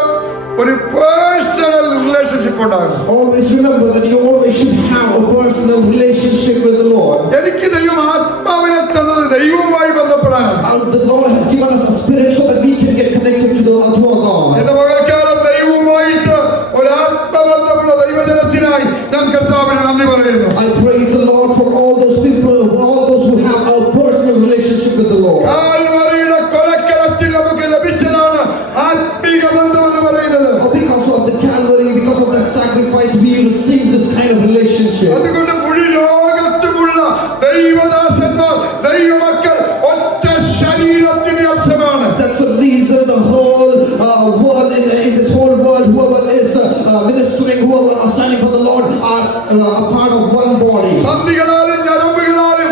ഒരു പേഴ്സണൽ റിലേഷൻഷിപ്പ് ഉണ്ടാകും. Always remember that you always should have a personal relationship with the Lord. എനിക്ക് ദൈവം ആത്മാവിനെ തന്നത് ദൈവവുമായി ബന്ധപ്പെടാനാണ്. The Lord has given us a spirit so that we can get connected to our God. എന്റെ പകൽക്കാലം ദൈവവുമായിട്ട് ഒരു ആത്മബന്ധമുള്ള ദൈവജനത്തിനായി ഞാൻ കർത്താവിന് നന്ദി പറയുന്നു. I praise the Lord for all those people, all those who have a personal relationship with the Lord. കാൽവരിയുടെ കൊലക്കളത്തിൽ നമുക്ക് ലഭിച്ചതാണ് ആത്മീക ബന്ധം എന്ന് പറയുന്നത്. Because of the Calvary, because of that sacrifice, we receive this kind of relationship. അതുകൊണ്ട് മുഴു ലോകത്തുമുള്ള ദൈവദാസന്മാർ ദൈവമക്കൾ ഒറ്റ ശരീരത്തിന്റെ അംശമാണ്. That's the reason the whole world in this whole world, whoever is ministering, whoever are standing for the Lord, are a part of one body. സന്ധികളാലും ഞരമ്പുകളാലും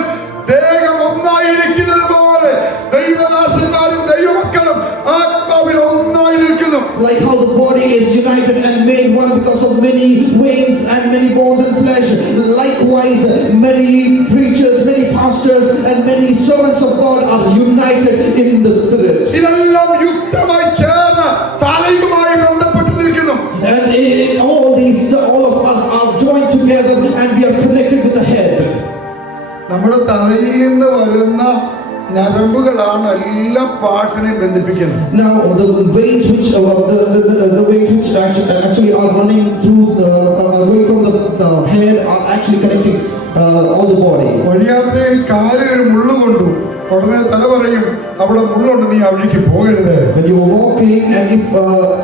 ദേഹം ഒന്നായിരിക്കുന്നത് പോലെ ദൈവദാസന്മാരും ദൈവമക്കളും ആത്മാവിൽ ഒന്നായിരിക്കുന്നു. Like how the body is united and made one because of many veins and many bones and flesh, likewise many preachers, many pastors and many servants of God are united in the Spirit. ഇതെല്ലാം യുക്തമായി ചേർന്ന് തലയുമായി ബന്ധപ്പെട്ട് നിൽക്കുന്നു. And all of us are joined together and we are connected with the head. നമ്മുടെ തലയിൽ നിന്ന് വരുന്ന ഞരമ്പുകളാണ് എല്ലാ പാർട്സിനെയും ബന്ധിപ്പിക്കുന്നത്. Now the ways which actually are running through the way from the head are actually connecting all the body. വഴിയാത്രയിൽ കാലിൽ ഒരു മുള്ളു കൊണ്ടു, ഉടനെ തല പറയും അവിടെ മുള്ളുണ്ട്, നീ അവിടേക്ക് പോകരുത്. When you are walking and if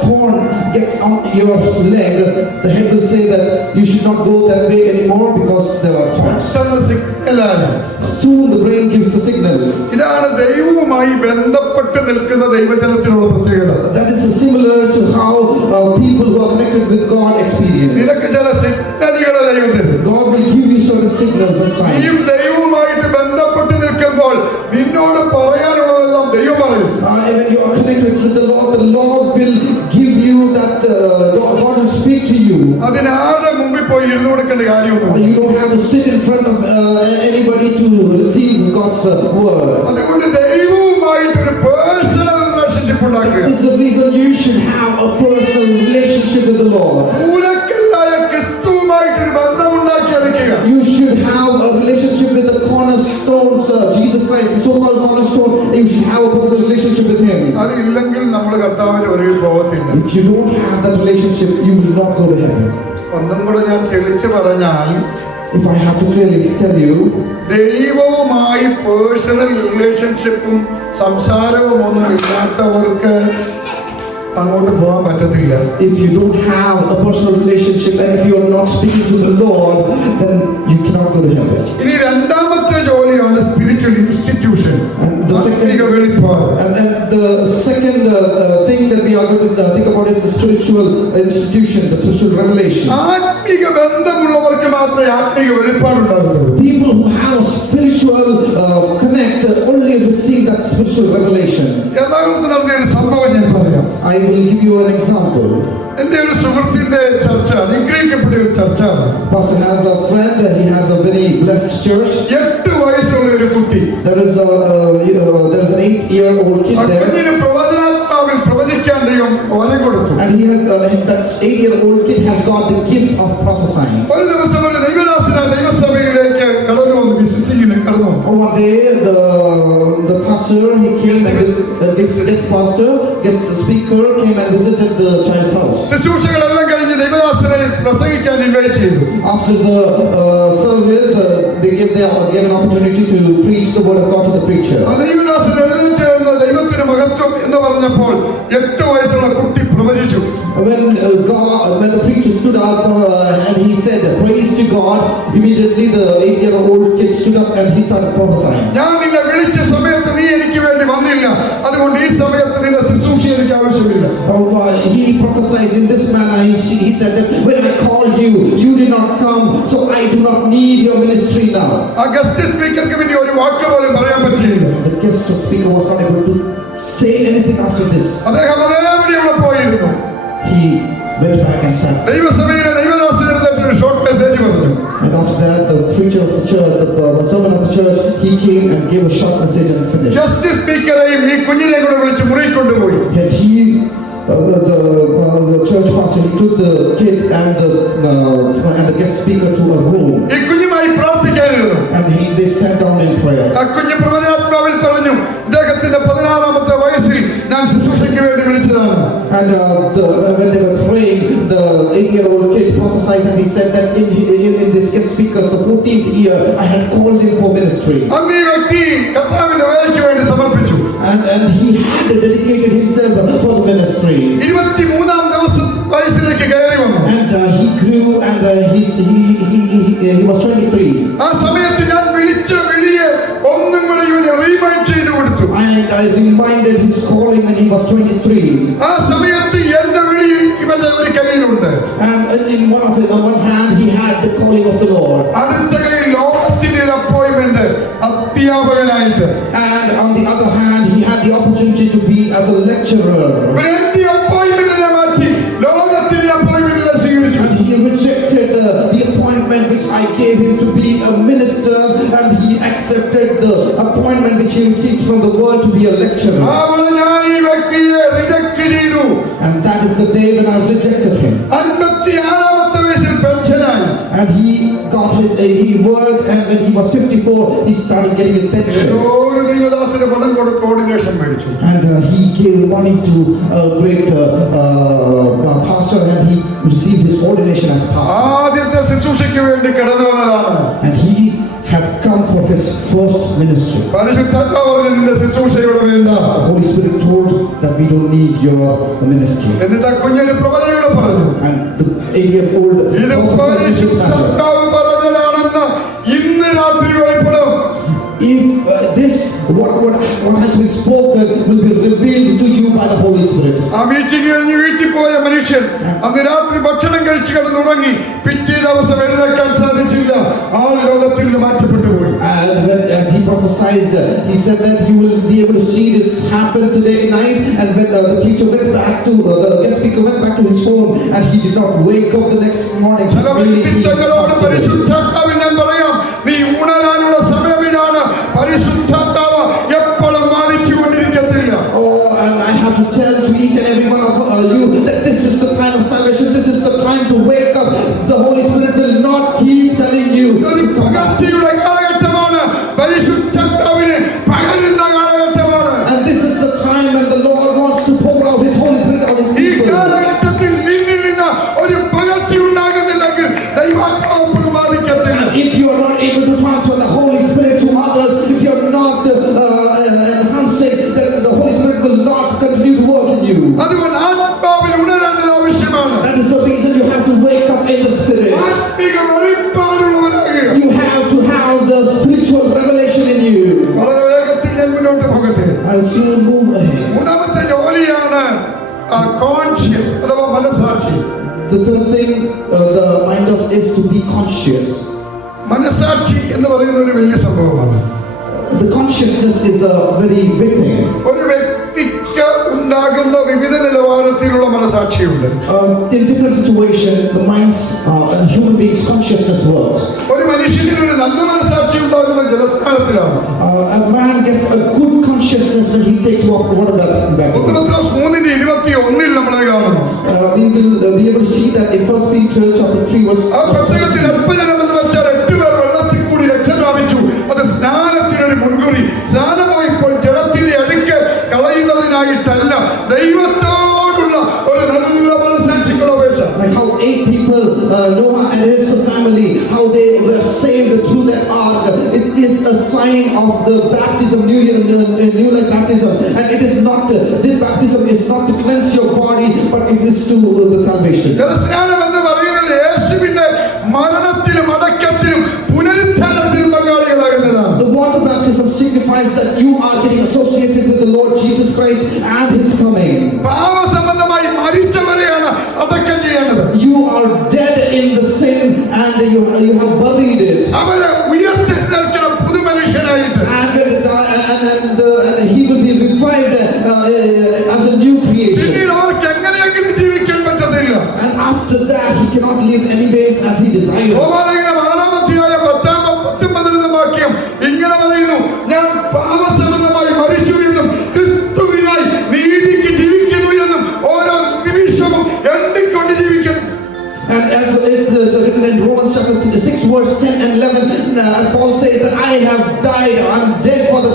thorn gets on your leg, the head will say that you should not go that way anymore because there are thorns. സിഗ്നലാണ്. Soon the brain gives the signal. ഇതാണ് ദൈവവുമായി ബന്ധപ്പെട്ട് നിൽക്കുന്ന ദൈവജനത്തിനുള്ള പ്രത്യേകത. That is similar to how people who are connected with God experience. നിനക്ക് ചില സിഗ്നലുകളെ ദൈവം തരും. God will give you certain signals and signs. നീയും ദൈവവുമായിട്ട് ബന്ധപ്പെട്ട് നിൽക്കുമ്പോൾ നിന്നോട് പറയാനുള്ളതെല്ലാം ദൈവം പറയും. When you are connected with the Lord will give you that. God will speak to you. അതിനാരുടെ മുമ്പിൽ പോയി ഇരുന്നു കൊടുക്കേണ്ട കാര്യമൊന്നും. You don't have to sit in front of anybody to receive God's word. അതുകൊണ്ട് ദൈവവുമായിട്ട് ഒരു പേഴ്സണൽ റിലേഷൻഷിപ്പ് ഉണ്ടാക്കുക. That is the reason you should have a personal relationship with the Lord. മൂലക്കല്ലായ ക്രിസ്തുവുമായിട്ട് ഒരു ബന്ധമുണ്ടാക്കി എടുക്കുക. You should have a relationship with the cornerstone, Jesus Christ, the so-called cornerstone. You should have a personal relationship with Him. അതില്ലെങ്കിൽ നമ്മൾ കർത്താവിന്റെ ഒരു പോകത്തില്ല. If you don't have that relationship, you will not go to heaven. ഒന്നും കൂടെ ഞാൻ തെളിച്ച് പറഞ്ഞാൽ, If I have to clearly tell you, ദൈവവുമായി പേഴ്സണൽ റിലേഷൻഷിപ്പും സംസാരവും ഒന്നും ഇല്ലാത്തവർക്ക് അങ്ങോട്ട് പോകാൻ പറ്റത്തില്ല. if you don't have a personal relationship and if you are not speaking to the Lord, then you cannot go to heaven. ഇനി രണ്ടാമത്തെ ജോലിയാണ് സ്പിരിച്വൽ ഇൻസ്റ്റിറ്റ്യൂഷൻ. ആത്മീക വെളിപ്പാട്. And the second thing that we are going to think about is the spiritual institution, the spiritual revelation. ആത്മീക ബന്ധമുള്ളവർക്ക് മാത്രമേ ആത്മീക വെളിപ്പാടുണ്ടാകത്തുള്ളൂ. People who have spiritual connect only receive that spiritual revelation. എറണാകുളത്ത് നടന്ന ഒരു സംഭവം ഞാൻ പറയാം. I will give you an example. എന്റെ ഒരു സുഹൃത്തിന്റെ ചർച്ച, അനുഗ്രഹിക്കപ്പെട്ട ഒരു ചർച്ചയാണ്. Pastor has a friend, he has a very blessed church. 8 വയസ്സുള്ള ഒരു കുട്ടി. There is an 8-year-old kid there. കുഞ്ഞിന് പ്രവചനാത്മാവിൽ പ്രവചിക്കാൻ ദൈവം വരം കൊടുത്തു. And he has that 8-year-old kid has got the gift of prophesying. ഒരു ദിവസം ഒരു ദൈവദാസന ദൈവസഭയിലേക്ക് കടന്നു വന്നു, വിസിറ്റിങ്ങിന് കടന്നു വന്നു. One day the pastor he came and this pastor, guest speaker came and visited the child's house. ശുശ്രൂഷകളെല്ലാം കഴിഞ്ഞ് ദൈവദാസനെ പ്രസംഗിക്കാൻ ഇൻവൈറ്റ് ചെയ്തു. After the service, they gave an opportunity to preach the word of God to the preacher. ആ ദൈവദാസൻ എഴുന്നേറ്റ് വന്ന് ദൈവത്തിന് മഹത്വം എന്ന് പറഞ്ഞപ്പോൾ 8 വയസ്സുള്ള കുട്ടി പ്രവചിച്ചു. When the preacher stood up and he said praise to God, immediately the 8-year-old kid stood up and he started prophesying. ഞാൻ നിന്നെ വിളിച്ച സമയത്ത് നീ എനിക്ക് വേണ്ടി വന്നില്ല, അതുകൊണ്ട് ഈ സമയത്ത് നിന്റെ ശുശ്രൂഷ എനിക്ക് ആവശ്യമില്ല. He prophesied in this manner. He said that when I called you, you did not come, so I do not need your ministry now. ആ ഗസ്റ്റ് സ്പീക്കർക്ക് പിന്നെ ഒരു വാക്ക് പോലും പറയാൻ പറ്റിയില്ല. The guest speaker was not able to say anything after this. അദ്ദേഹം അതേപടി അവിടെ പോയിരുന്നു. He went back and sat. ദൈവസഭയിലെ ദൈവദാസൻ ഒരു ഷോർട്ട് മെസ്സേജ് പറഞ്ഞു. And after that, the preacher of the church, the servant of the church, he came and gave a short message and finished. Guest സ്പീക്കറെയും ഈ കുഞ്ഞിനെ കൂടെ വിളിച്ച് മുറിയിൽ കൊണ്ടുപോയി. And the church pastor, he took the kid and the guest speaker to a room. ഈ കുഞ്ഞുമായി പ്രാർത്ഥിക്കാനിരുന്നു. And they sat down in prayer. ആ കുഞ്ഞ് പ്രവചനാത്മാവിൽ പറഞ്ഞു, ഇദ്ദേഹത്തിന്റെ 16-ാമത്തെ വയസ്സിൽ ഞാൻ ശുശ്രൂഷയ്ക്ക് വേണ്ടി വിളിച്ചതാണ്. And when they were praying, the 8-year-old kid prophesied and he said that in this guest speaker's 14th year, I had called him for ministry. അന്ന് ഈ വ്യക്തി കർത്താവിന്റെ വേലയ്ക്ക് വേണ്ടി സമർപ്പിച്ചു. And he had dedicated himself for the ministry. 23-ാം വയസ്സിലേക്ക് കയറി വന്നു. And he grew and he was 23. ആ സമയത്ത് ഞാൻ വിളിച്ച വിളിയെ ഒന്നും കൂടെ ഇവനെ റീമൈൻഡ് ചെയ്തു കൊടുത്തു. And I reminded his calling when he was 23. ആ സമയത്ത് എന്റെ വിളി ഇവന്റെ ഒരു കയ്യിലുണ്ട്. And in one hand he had the calling of the Lord. അടുത്ത കയ്യിൽ ലോകത്തിന്റെ ഒരു അപ്പോയിന്റ്മെന്റ് അധ്യാപകനായിട്ട്. And on the other hand he had the opportunity to be as a lecturer. എന്റെ അപ്പോയിന്റ്മെന്റിനെ മാറ്റി ലോകത്തിന്റെ അപ്പോയിന്റ്മെന്റിനെ സ്വീകരിച്ചു. And he rejected the appointment which I gave him to be a minister, and he accepted the appointment which he received from the world to be a lecturer. അവിടെ ഞാൻ ഈ വ്യക്തിയെ റിജക്ട് ചെയ്തു. And that is the day when I rejected him. 56-ാമത്തെ വയസ്സിൽ പെൻഷനായി. and he got he worked, and when he was 54, he started getting his pension. ഒരു ദൈവദാസന് പണം കൊടുത്ത് ഓർഡിനേഷൻ മേടിച്ചു. And he gave money to a great pastor, and he received his ordination as pastor. ആദ്യത്തെ ശുശ്രൂഷയ്ക്ക് വേണ്ടി കടന്നു വന്നതാണ്. And he had come for his first ministry. പരിശുദ്ധാത്മാവ് നിന്റെ ശുശ്രൂഷയോട് വേണ്ട. The Holy Spirit told that we don't need your ministry. എന്നിട്ട് കുഞ്ഞൊരു പ്രവചനയോട് പറഞ്ഞു. And the 8-year-old ഇത് പരിശുദ്ധാത്മാവ് പറഞ്ഞതാണെന്ന് ഇന്ന് രാത്രി വെളിപ്പെടും. If this what has been spoken will be revealed to you by the Holy Spirit. ആ മീറ്റിംഗ് കഴിഞ്ഞ് വീട്ടിൽ പോയ മനുഷ്യൻ അന്ന് രാത്രി ഭക്ഷണം കഴിച്ച് കിടന്നുറങ്ങി. പിറ്റേ ദിവസം എഴുന്നേൽക്കാൻ സാധിച്ചില്ല. ആ ലോകത്തിൽ നിന്ന് മാറ്റപ്പെട്ടു പോയി. As he prophesied, he said that you will be able to see this happen today night. And when the preacher went back to the guest speaker went back to his home, and he did not wake up the next morning. ചില വ്യക്തിത്വങ്ങളോട് പരിശുദ്ധാത്മാവിൽ ഞാൻ പറയാം, നീ ഉണരാനുള്ള സമയം ഇതാണ്. പരിശുദ്ധാത്മാവ് എപ്പോഴും വാദിച്ചു കൊണ്ടിരിക്കത്തില്ല. And I have to tell to each and every one of you that this is the time of salvation. This is the time to wake up. The Holy Spirit will not keep telling you. ഒരു പകർച്ചയുടെ കാലഘട്ടമാണ്. പരിശുദ്ധാത്മാവിനെ പകരുന്ന കാലഘട്ടമാണ്. And this is the time when the Lord wants to pour out His Holy Spirit on His ഈ people. കാലഘട്ടത്തിൽ നിന്നിൽ നിന്ന് ഒരു പകർച്ച ഉണ്ടാകുന്നില്ലെങ്കിൽ ദൈവാത്മാവ് എപ്പോഴും വാദിക്കത്തില്ല. If you are not able to transfer the Holy Spirit to others, if you are not enhancing, then the Holy Spirit will not continue to work in you. അതുകൊണ്ട് ആത്മാവിൽ ഉണരേണ്ടത് ആവശ്യമാണ്. That is the reason you have to wake up in the Spirit. ആത്മീക വെളിപ്പാടുള്ളവരാകുക. You have to have the spiritual revelation in you. വളരെ വേഗത്തിൽ ഞാൻ മുന്നോട്ട് പോകട്ടെ. I'll soon move ahead. മൂന്നാമത്തെ ജോലിയാണ് കോൺഷ്യസ് അഥവാ മനസാക്ഷി. The third thing the mind does is to be conscious. മനസാക്ഷി എന്ന് പറയുന്ന ഒരു വലിയ സംഭവമാണ്. The consciousness is a very big thing. ഒരു വ്യക്തിക്ക് ഉണ്ടാകുന്ന വിവിധ നിലവാരത്തിലുള്ള മനസാക്ഷിയുണ്ട്. In different situations, the mind's and human beings' consciousness works. ഒരു മനുഷ്യന് ഒരു നല്ല മനസാക്ഷി ഉണ്ടാകുന്ന ജലസ്ഥാനത്തിലാണ്. A man gets a good consciousness when he takes water baptism. 1:21 നമ്മളത് കാണുന്നു. We will be able to see that in 1 Peter chapter 3 verse. ആ പ്രത്യേകത്തിൽ അല്പജനം എന്ന് വെച്ചാൽ 8 പേർ വെള്ളത്തിൽ കൂടി രക്ഷ പ്രാപിച്ചു. അത് സ്നാനത്തിനൊരു മുൻകുറി. സ്നാനമോ ഇപ്പോൾ ജഡത്തിന്റെ അടുക്ക് കളയുന്നതിനായിട്ടല്ല, ദൈവത്തോടുള്ള ഒരു നല്ല മനസാക്ഷിക്കുള്ള അപേക്ഷ. Like how 8 people, Noah and his family, how they were saved through that ark. It is a sign of the baptism, new life baptism, and it is not. This baptism is not to cleanse your body, but it is to the salvation. ജലസ്നാനം എന്ന് പറയുന്നത് യേശുവിന്റെ മരണത്തിലും അടക്കത്തിലും പുനരുത്ഥാനത്തിലും പങ്കാളികളാകുന്നതാണ്. The water baptism signifies that you are getting associated with the Lord Jesus Christ and His coming. പാപസംബന്ധമായി മരിച്ചവരെയാണ് അടക്കം ചെയ്യേണ്ടത്. You are dead in the sin and you have buried it. അവരെ ഉയർത്തെഴുന്നേൽക്കണം പുതു മനുഷ്യനായിട്ട്. And he will be revived as a new creation. പിന്നീട് അവർക്ക് എങ്ങനെയെങ്കിലും ജീവിക്കാൻ പറ്റത്തില്ല. And after that he cannot live any ways as he desires. റോമാലേഖനം 6:19 വാക്യം ഇങ്ങനെ പറയുന്നു, ഞാൻ പാപസംബന്ധമായി മരിച്ചു എന്നും ക്രിസ്തുവിനായി നീതിക്ക് ജീവിക്കുന്നു എന്നും ഓരോ നിമിഷവും എണ്ണിക്കൊണ്ട് ജീവിക്കണം. And as it is written in Romans chapter 6 verse 10 and 11, as Paul says that I have died, I'm dead for the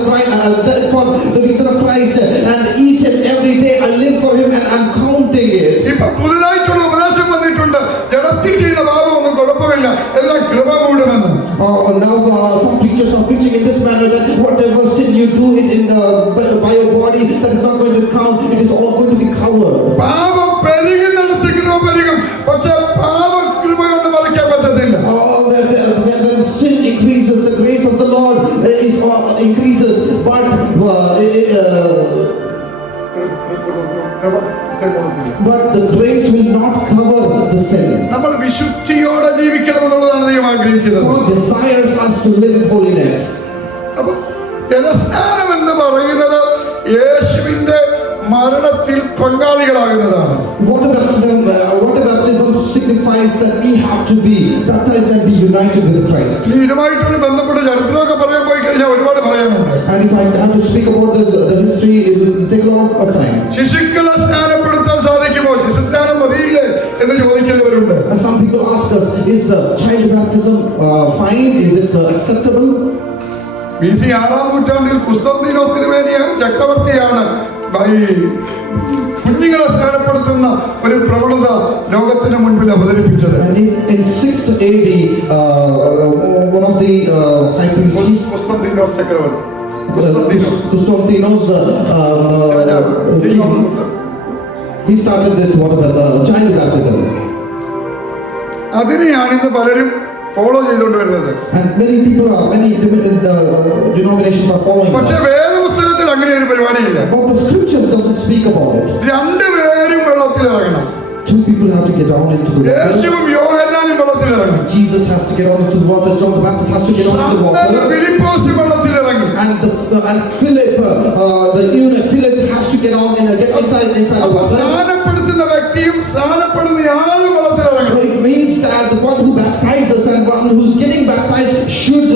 reason of Christ, and each and every day I live for Him and I'm counting it. ഇപ്പൊ പുതുതായിട്ടുള്ള ഉപദേശം വന്നിട്ടുണ്ട്, ജഡത്തിൽ ചെയ്ത പാപമൊന്നും കുഴപ്പമില്ല, എല്ലാം കൃപ മൂടുമെന്ന്. Now some preachers are preaching in this manner that whatever sin you do it by your body, that is not going to count, it is all going to be covered. പാപം പെരുകുന്നിടത്ത് കൃപ പെരുകും, പക്ഷെ പാപം കൃപ കൊണ്ട് മറിക്കാൻ പറ്റത്തില്ല. When sin increases, the grace of the Lord increases, but the grace will not cover the sin. നമ്മൾ വിശുദ്ധിയോടെ ജീവിക്കണമെന്നുള്ളതാണ് ദൈവം ആഗ്രഹിക്കുന്നത്. God desires us to live in holiness. അപ്പൊ ജലസ്നാനം എന്ന് പറയുന്നത് യേശുവിന്റെ മരണത്തിൽ പങ്കാളികളാകുന്നതാണ്. Water baptism signifies that we have to be baptized and be united with Christ. ഇതുമായിട്ടുള്ള ബന്ധപ്പെട്ട ചരിത്രമൊക്കെ പറയാൻ പോയി കഴിഞ്ഞാൽ ഒരുപാട് പറയാനുണ്ട്. And if I have to speak about the history, it will take a lot of time. ശിശുക്കളെ സ്നാനപ്പെടുത്താൻ സാധിക്കുമോ? ശിശുസ്നാനം മതിയില്ലേ എന്ന് ചോദിക്കുന്നവരുണ്ട്. some people ask us, is child baptism fine? Is it acceptable? BC 6-ാം നൂറ്റാണ്ടിൽ കുസ്തന്തീനോസ് തിരുമേനി ചക്രവർത്തിയാണ് ഈ കുഞ്ഞുങ്ങളെ സ്നാനപ്പെടുത്തുന്ന ഒരു പ്രവണത ലോകത്തിന് മുൻപിൽ അവതരിപ്പിച്ചത്. And in 6th AD, one of the high priests, കുസ്തന്തീനോസ് ചക്രവർത്തി, Constantinos, he started this child baptism. അതിനെയാണ് ഇന്ന് പലരും ഫോളോ ചെയ്തുകൊണ്ട് വരുന്നത്. And many denominations are following പക്ഷെ that. വേദപുസ്തകത്തിൽ അങ്ങനെ ഒരു പരിപാടിയില്ല. But the scriptures doesn't speak about it. രണ്ടുപേരും വെള്ളത്തിൽ ഇറങ്ങണം. Two people have to get down into the water. യേശുവും യോഹന്നാനും വെള്ളത്തിൽ ഇറങ്ങി. Jesus has to get down into the water. John the Baptist has to get down into the water. Philipose വെള്ളത്തിൽ ഇറങ്ങി. And Philip, the eunuch Philip has to get on and get inside the water. സ്നാനപ്പെടുത്തുന്ന വ്യക്തിയും സ്നാനപ്പെടുന്നയാളും വെള്ളത്തിൽ ഇറങ്ങണം. It means that the one who baptizes and one who's getting baptized should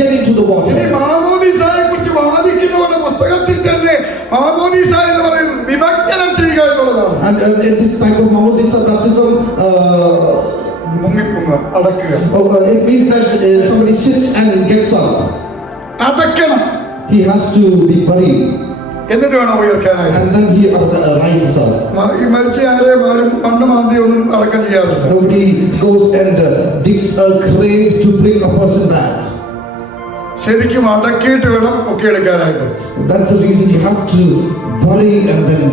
get into the water. ഈ മാമോദീസായെ കുറിച്ച് വാദിക്കുന്നവരുടെ പുസ്തകത്തിൽ തന്നെ മാമോദീസ എന്ന് പറയുന്നത് നിമജ്ജനം ചെയ്യുക എന്നുള്ളതാണ്. And this type of Mahodisa baptism, മുങ്ങിപ്പൊങ്ങുക, അടക്കുക. it means that somebody sits and gets up. അടക്കണം. He has to be buried. എന്നിട്ട് വേണം ഉയർക്കാനായിട്ട്. And then he rises up. ഈ മരിച്ച ആരെയും ആരും മണ്ണ് മാന്തി ഒന്നും അടക്കം ചെയ്യാറില്ല. Nobody goes and digs a grave to bring a person back. ശരിക്കും അടക്കിയിട്ട് വേണം ഒക്കെ എടുക്കാനായിട്ട്. That's the reason you have to bury and then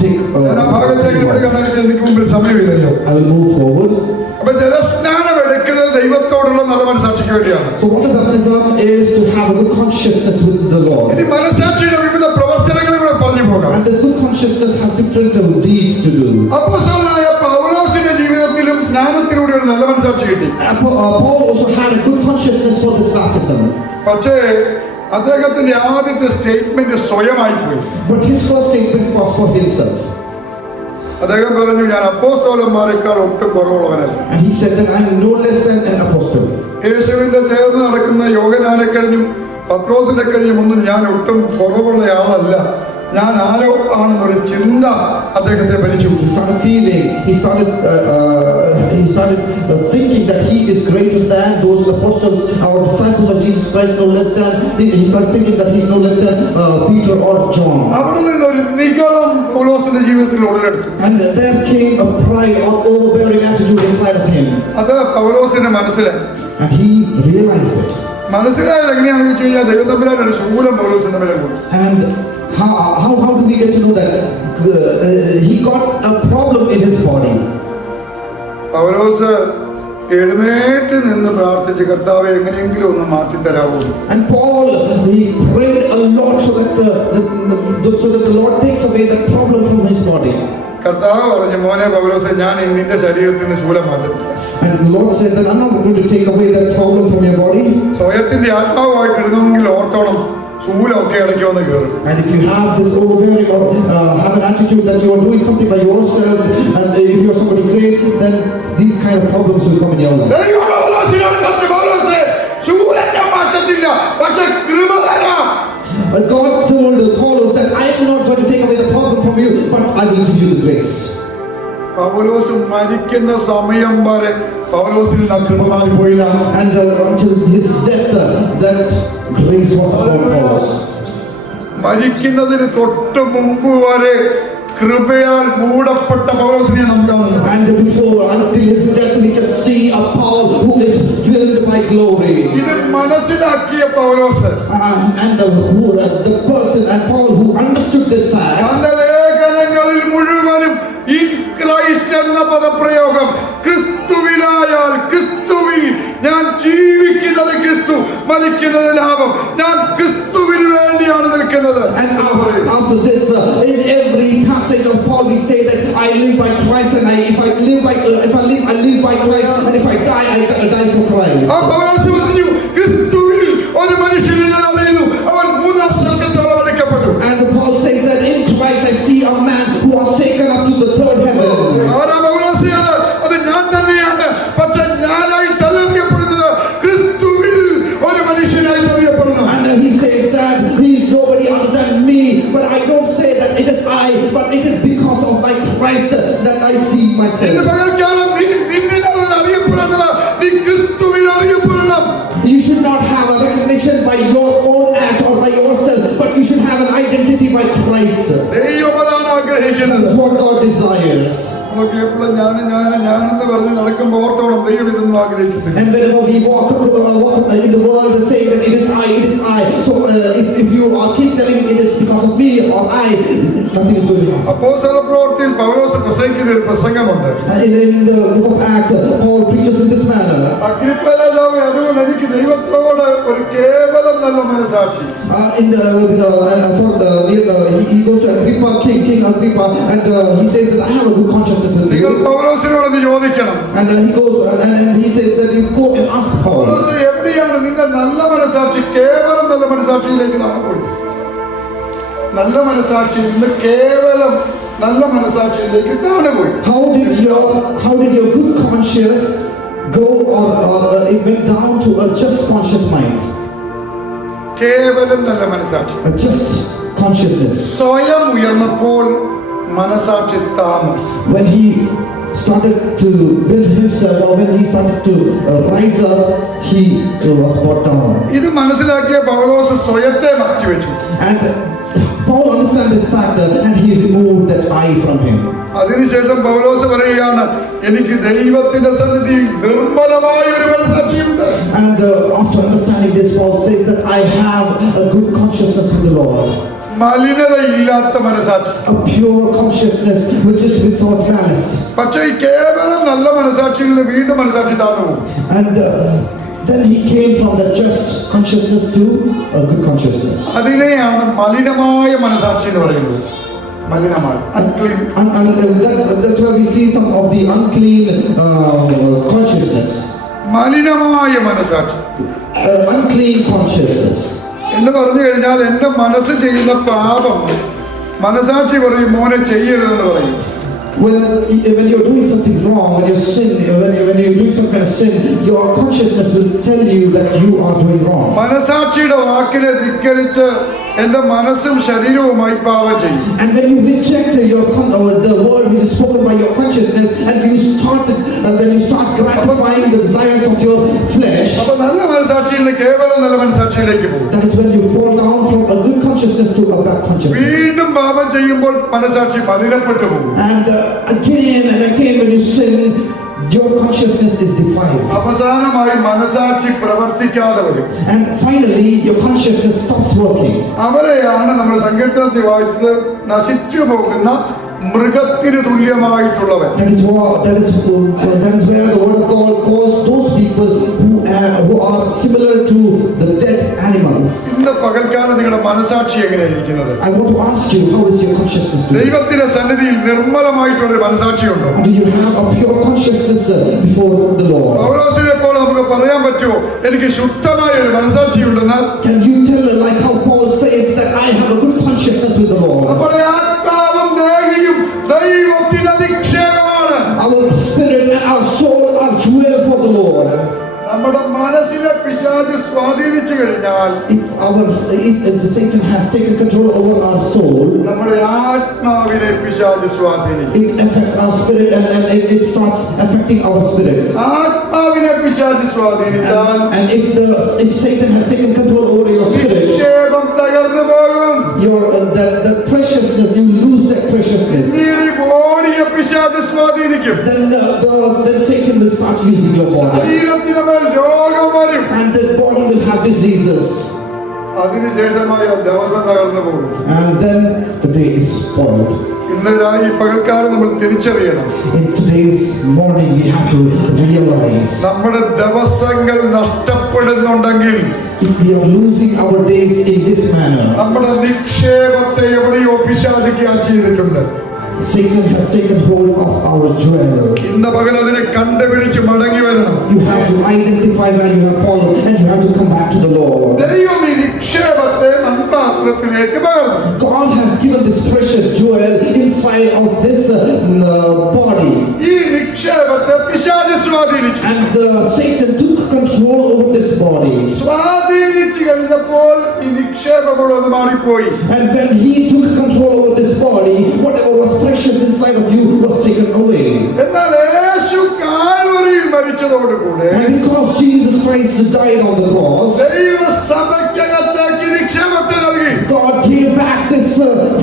take. ഞാൻ ആ ഭാഗത്തേക്ക് എടുക്കാനായിട്ട് എനിക്ക് മുമ്പിൽ സമയമില്ലല്ലോ. I will move forward. അപ്പൊ ജലസ്നാനം എടുക്കുന്നത് ദൈവത്തോടുള്ള നല്ല മനസാക്ഷിക്ക് വേണ്ടിയാണ്. So water baptism is to have a good consciousness with the Lord. ഇനി മനസാക്ഷിയുടെ വിവിധ പ്രവർത്തനങ്ങളും കൂടെ പറഞ്ഞു പോകാം. And this good consciousness has different deeds to do. അപ്പോസ്തലനായ പൗലോസിന്റെ ജീവിതത്തിലും സ്നാനത്തിലൂടെ ഒരു നല്ല മനസാക്ഷി കിട്ടി. Paul also had a good consciousness for this baptism. പക്ഷേ അദ്ദേഹത്തിന്റെ ആദ്യത്തെ സ്റ്റേറ്റ്മെന്റ് സ്വയമായി പോയി. But his first statement was for himself. അദ്ദേഹം പറഞ്ഞു, ഞാൻ അപ്പോസ്തലന്മാരെക്കാൾ ഒട്ടും കുറവുള്ളവനല്ല. And he said that I am no less than an apostle. യേശുവിന്റെ ചേർന്ന് നടക്കുന്ന യോഹന്നാനെ കഴിഞ്ഞും പത്രോസിനെ കഴിഞ്ഞും ഒന്നും ഞാൻ ഒട്ടും കുറവുള്ള ആളല്ല. ഞാൻ ആരോ ആണെന്നൊരു ചിന്ത അദ്ദേഹത്തെ ഭരിച്ചു. He started thinking that he is greater than those apostles or disciples of Jesus Christ, no less than. He started thinking that he's no less than Peter or John. അവിടെ നിന്നൊരു നിഗളം പൗലോസിന്റെ ജീവിതത്തിൽ ഉടലെടുത്തു. And there came a pride or overbearing attitude inside of him. അത് പൗലോസിന്റെ മനസ്സിലായി. And he realized it. മനസ്സിലായത് എങ്ങനെയാണെന്ന് വെച്ച് കഴിഞ്ഞാൽ ദൈവം തമ്പുരാൻ ഒരു ശൂലം പൗലോസിന്റെ മേലെ കൊടുത്തു. And how do we get to know that he got a problem in his body? പൗലോസ് എഴുന്നേറ്റ് നിന്ന് പ്രാർത്ഥിച്ച് കർത്താവെ എങ്ങനെയെങ്കിലും ഒന്ന് മാറ്റി തരാവോ. And Paul, he prayed a lot so that the Lord takes away that problem from his body. കർത്താവ് പറഞ്ഞു, മോനെ പൗലോസേ, ഞാൻ നിന്റെ ശരീരത്തിൽ നിന്ന് ശൂലം മാറ്റത്തില്ല. And the Lord said that I'm not going to take away that problem from your body. സ്വയത്തിന്റെ ആത്മാവായിട്ട് ഇരുന്നെങ്കിൽ ഓർത്തോണം, ശൂലമൊക്കെ ഇടയ്ക്കൊന്ന് കയറും. And if you have this overbearing or have an attitude that you are doing something by yourself, and if you are somebody great, then these kind of problems will come in your life. God told Paul that I am not going to take away the problem from you, but I will give you the grace. പൗലോസ് മരിക്കുന്ന സമയം വരെ പൗലോസിൽ കൃപ മാറിപ്പോയില്ല. And until his death, that grace was upon Paul. മരിക്കുന്നതിന് തൊട്ട് മുമ്പ് വരെ കൃപയാൽ മൂടപ്പെട്ട പൗലോസിനെ നമുക്ക് കാണുന്നു. And before, until his death, we can see a Paul who is filled by glory. ഇത് മനസ്സിലാക്കിയ പൗലോസ് And the person and Paul who understood this fact. തന്റെ ലേഖനങ്ങളിൽ മുഴുവനും ഈ ക്രൈസ്റ്റ് എന്ന പദപ്രയോഗം, ക്രിസ്തുവിലായാൽ ക്രിസ്തുവിൽ ഞാൻ ജീവിക്കുന്നത് ക്രിസ്തു, മരിക്കുന്നത് ലാഭം, ഞാൻ ക്രിസ്തുവിന് വേണ്ടിയാണ് നിൽക്കുന്നത്. And after this, in every passage of Paul, we say that I live by Christ, and if I live by Christ, and if I die, I die for Christ. ആ പൗലോസ് പറഞ്ഞു, ക്രിസ്തുവിൽ ഒരു മനുഷ്യനെ ഞാൻ അറിയുന്നു, അവൻ മൂന്നാം സ്വർഗ്ഗത്തോളം എടുക്കപ്പെട്ടു. And Paul says that in Christ I see a man who was taken up to the third heaven. ആരാ പൗലോസ്? അത് ഞാൻ തന്നെയാണ്. പക്ഷെ ഞാനായിട്ടല്ല അറിയപ്പെടുന്നത്, ക്രിസ്തുവിൽ ഒരു മനുഷ്യനായി അറിയപ്പെടുന്നു. And he says that he is nobody other than me, but I don't say that it is I, but it is because of my Christ that I see myself. പകൽക്കാലം You should not have a recognition by your own acts or by yourself, but you should have an identity by Christ. ദൈവം അതാണ് ആഗ്രഹിക്കുന്നത്. That's what God desires. നമുക്ക് എപ്പോഴും ഞാനെന്ന് പറഞ്ഞ് നടക്കുമ്പോൾ ഓർത്തോളം ദൈവം ഇതൊന്നും ആഗ്രഹിക്കുന്നില്ല. And whenever we walk in the world and say that it is I. So if you keep telling it is because of me or I, nothing is going on. അപ്പോസ്തല പ്രവൃത്തിയിൽ പൗലോസ് പ്രസംഗിക്കുന്ന ഒരു പ്രസംഗമുണ്ട്. In the book of Acts, Paul preaches in this manner. Agrippa രാജാവേ, അതുകൊണ്ട് എനിക്ക് ദൈവത്തോട് ഒരു കേവലം നല്ല മനസാക്ഷി. He goes to Agrippa, King Agrippa, and he says that I have a good consciousness with നിങ്ങൾ you. പൗലോസിനോട് ഇത് ചോദിക്കണം. And he goes and he says that you go and ask Paul. പൗലോസ് എവിടെയാണ് നിന്റെ നല്ല മനസാക്ഷി കേവലം നല്ല മനസാക്ഷിയിലേക്ക് നാം പോയി? നല്ല മനസാക്ഷിയിൽ നിന്ന് കേവലം നല്ല മനസാക്ഷിയിലേക്ക് ഇതാണ് പോയി. How did your good conscience go or it went down to a just conscious mind? കേവലം നല്ല മനസാക്ഷി. A just consciousness. സ്വയം ഉയർന്നപ്പോൾ മനസാക്ഷി താന്നു. When he started to build himself, or when he started to rise up, he was brought down. ഇത് മനസ്സിലാക്കിയ പൗലോസ് സ്വയത്തെ മാറ്റിവെച്ചു. And Paul understands this factor and he removed that I from him. അതിനുശേഷം പൗലോസ് പറയുകയാണ്, എനിക്ക് ദൈവത്തിന്റെ സന്നിധിയിൽ നിർമ്മലമായ ഒരു മനസാക്ഷിയുണ്ട്. And after understanding this, Paul says that I have a good consciousness with the Lord. മലിനതയില്ലാത്ത മനസാക്ഷി. A pure consciousness which is without malice. പക്ഷേ ഈ കേവലം നല്ല മനസാക്ഷിയിൽ നിന്ന് വീണ്ടും മനസാക്ഷി താന്നു പോകും. And then he came from that just consciousness to a good consciousness. അതിനെയാണ് മലിനമായ മനസാക്ഷി എന്ന് പറയുന്നത്. മലിനമായ unclean. And that's where we see some of the unclean consciousness. മലിനമായ മനസാക്ഷി Unclean consciousness. എന്ന് പറഞ്ഞു കഴിഞ്ഞാൽ എന്റെ മനസ്സ് ചെയ്യുന്ന പാപം മനസാക്ഷി പറയും മോനെ ചെയ്യരുതെന്ന് പറയും. When you're doing something wrong, when you're doing some kind of sin, your consciousness will tell you that you are doing wrong. മനസാക്ഷിയുടെ വാക്കിനെ ധിക്കരിച്ച് എന്റെ മനസ്സും ശരീരവുമായി പാപം ചെയ്യും. And when you reject the word which is spoken by your consciousness, and when you start gratifying the desires of your flesh, അപ്പൊ നല്ല മനസാക്ഷിയിൽ നിന്ന് കേവലം നല്ല മനസാക്ഷിയിലേക്ക് പോകും. that is when you fall down from a good consciousness to a bad consciousness. വീണ്ടും പാപം ചെയ്യുമ്പോൾ മനസാക്ഷി മലിനപ്പെട്ടു പോകും. And again and again when you sin, your consciousness is defiled. അവസാനമായി മനസാക്ഷി പ്രവർത്തിക്കാതെ വരും. And finally your consciousness stops working. അവരെയാണ് നമ്മൾ സങ്കീർത്തനത്തിൽ വായിച്ചത് നശിച്ചു പോകുന്ന മൃഗത്തിന് തുല്യമായിട്ടുള്ളവൻ. That is where the word of God calls those people who are similar to the dead animals. ഇന്ന് പകൽക്കാലം നിങ്ങളുടെ മനസാക്ഷി എങ്ങനെയായിരിക്കുന്നത്? I want to ask you, how is your consciousness doing? ദൈവത്തിന്റെ സന്നിധിയിൽ നിർമ്മലമായിട്ടുള്ളൊരു മനസാക്ഷിയുണ്ടോ? Do you have a pure consciousness before the Lord? പൗലോസിനെ പോലെ നമുക്ക് പറയാൻ പറ്റുമോ എനിക്ക് ശുദ്ധമായ ഒരു മനസാക്ഷിയുണ്ടെന്ന്? Can you tell like how Paul says that I have a good consciousness with the Lord? നമ്മുടെ ആത്മാവും ദേഹിയും ദൈവത്തിന് നിക്ഷേപമാണ്. Our spirit and our soul are jewel for the Lord. നമ്മുടെ മനസ്സിനെ പിശാച് സ്വാധീനിച്ചു കഴിഞ്ഞാൽ If the Satan has taken control over our soul, നമ്മുടെ ആത്മാവിനെ പിശാച് സ്വാധീനിക്കും. it affects our spirit and it starts affecting our spirits. ആത്മാവിനെ പിശാച് സ്വാധീനിച്ചാൽ And if Satan has taken control over your spirit, നിക്ഷേപം തകർന്നു പോകും. the preciousness, you lose that preciousness. ഈ ബോഡിയെ പിശാച് സ്വാധീനിക്കും. Then Satan will start using your body. ശരീരത്തിന് മേൽ രോഗം വരും. And the body will have diseases. അതിനുശേഷമായ ദിവസം തകർന്നു പോകും. And then the day is spoiled. ഇന്ന് ഈ പകൽക്കാലം നമ്മൾ തിരിച്ചറിയണം. In today's morning we have to realize, നമ്മുടെ ദിവസങ്ങൾ നഷ്ടപ്പെടുന്നുണ്ടെങ്കിൽ if we are losing our days in this manner, നമ്മുടെ നിക്ഷേപത്തെ എവിടെയോ പിശാച് ക്യാച്ച് ചെയ്തിട്ടുണ്ട്. Satan has taken hold of our jewel. ഇന്ന് പകൽ അതിനെ കണ്ടുപിടിച്ച് മടങ്ങി വരണം. You have to identify where you have fallen and you have to come back to the Lord. ദൈവം ഈ നിക്ഷേപത്തെ മൺപാത്രത്തിലേക്ക് പകർന്നു. God has given this precious jewel inside of this body. ഈ നിക്ഷേപത്തെ പിശാച് സ്വാധീനിച്ചു. And Satan took control over this body. സ്വാധീനിച്ചു കഴിഞ്ഞപ്പോൾ ഈ നിക്ഷേപം കൂടെ ഒന്ന് മാറിപ്പോയി. And when he took control over this body, whatever was precious inside of you was taken away. എന്നാൽ യേശു കാൽവരിയിൽ മരിച്ചതോടുകൂടി കാരണത്താലൂടെ And because Jesus Christ died on the cross, ദൈവസഭയ്ക്കകത്തേക്ക് നിക്ഷേപത്തെ നൽകി. God gave back this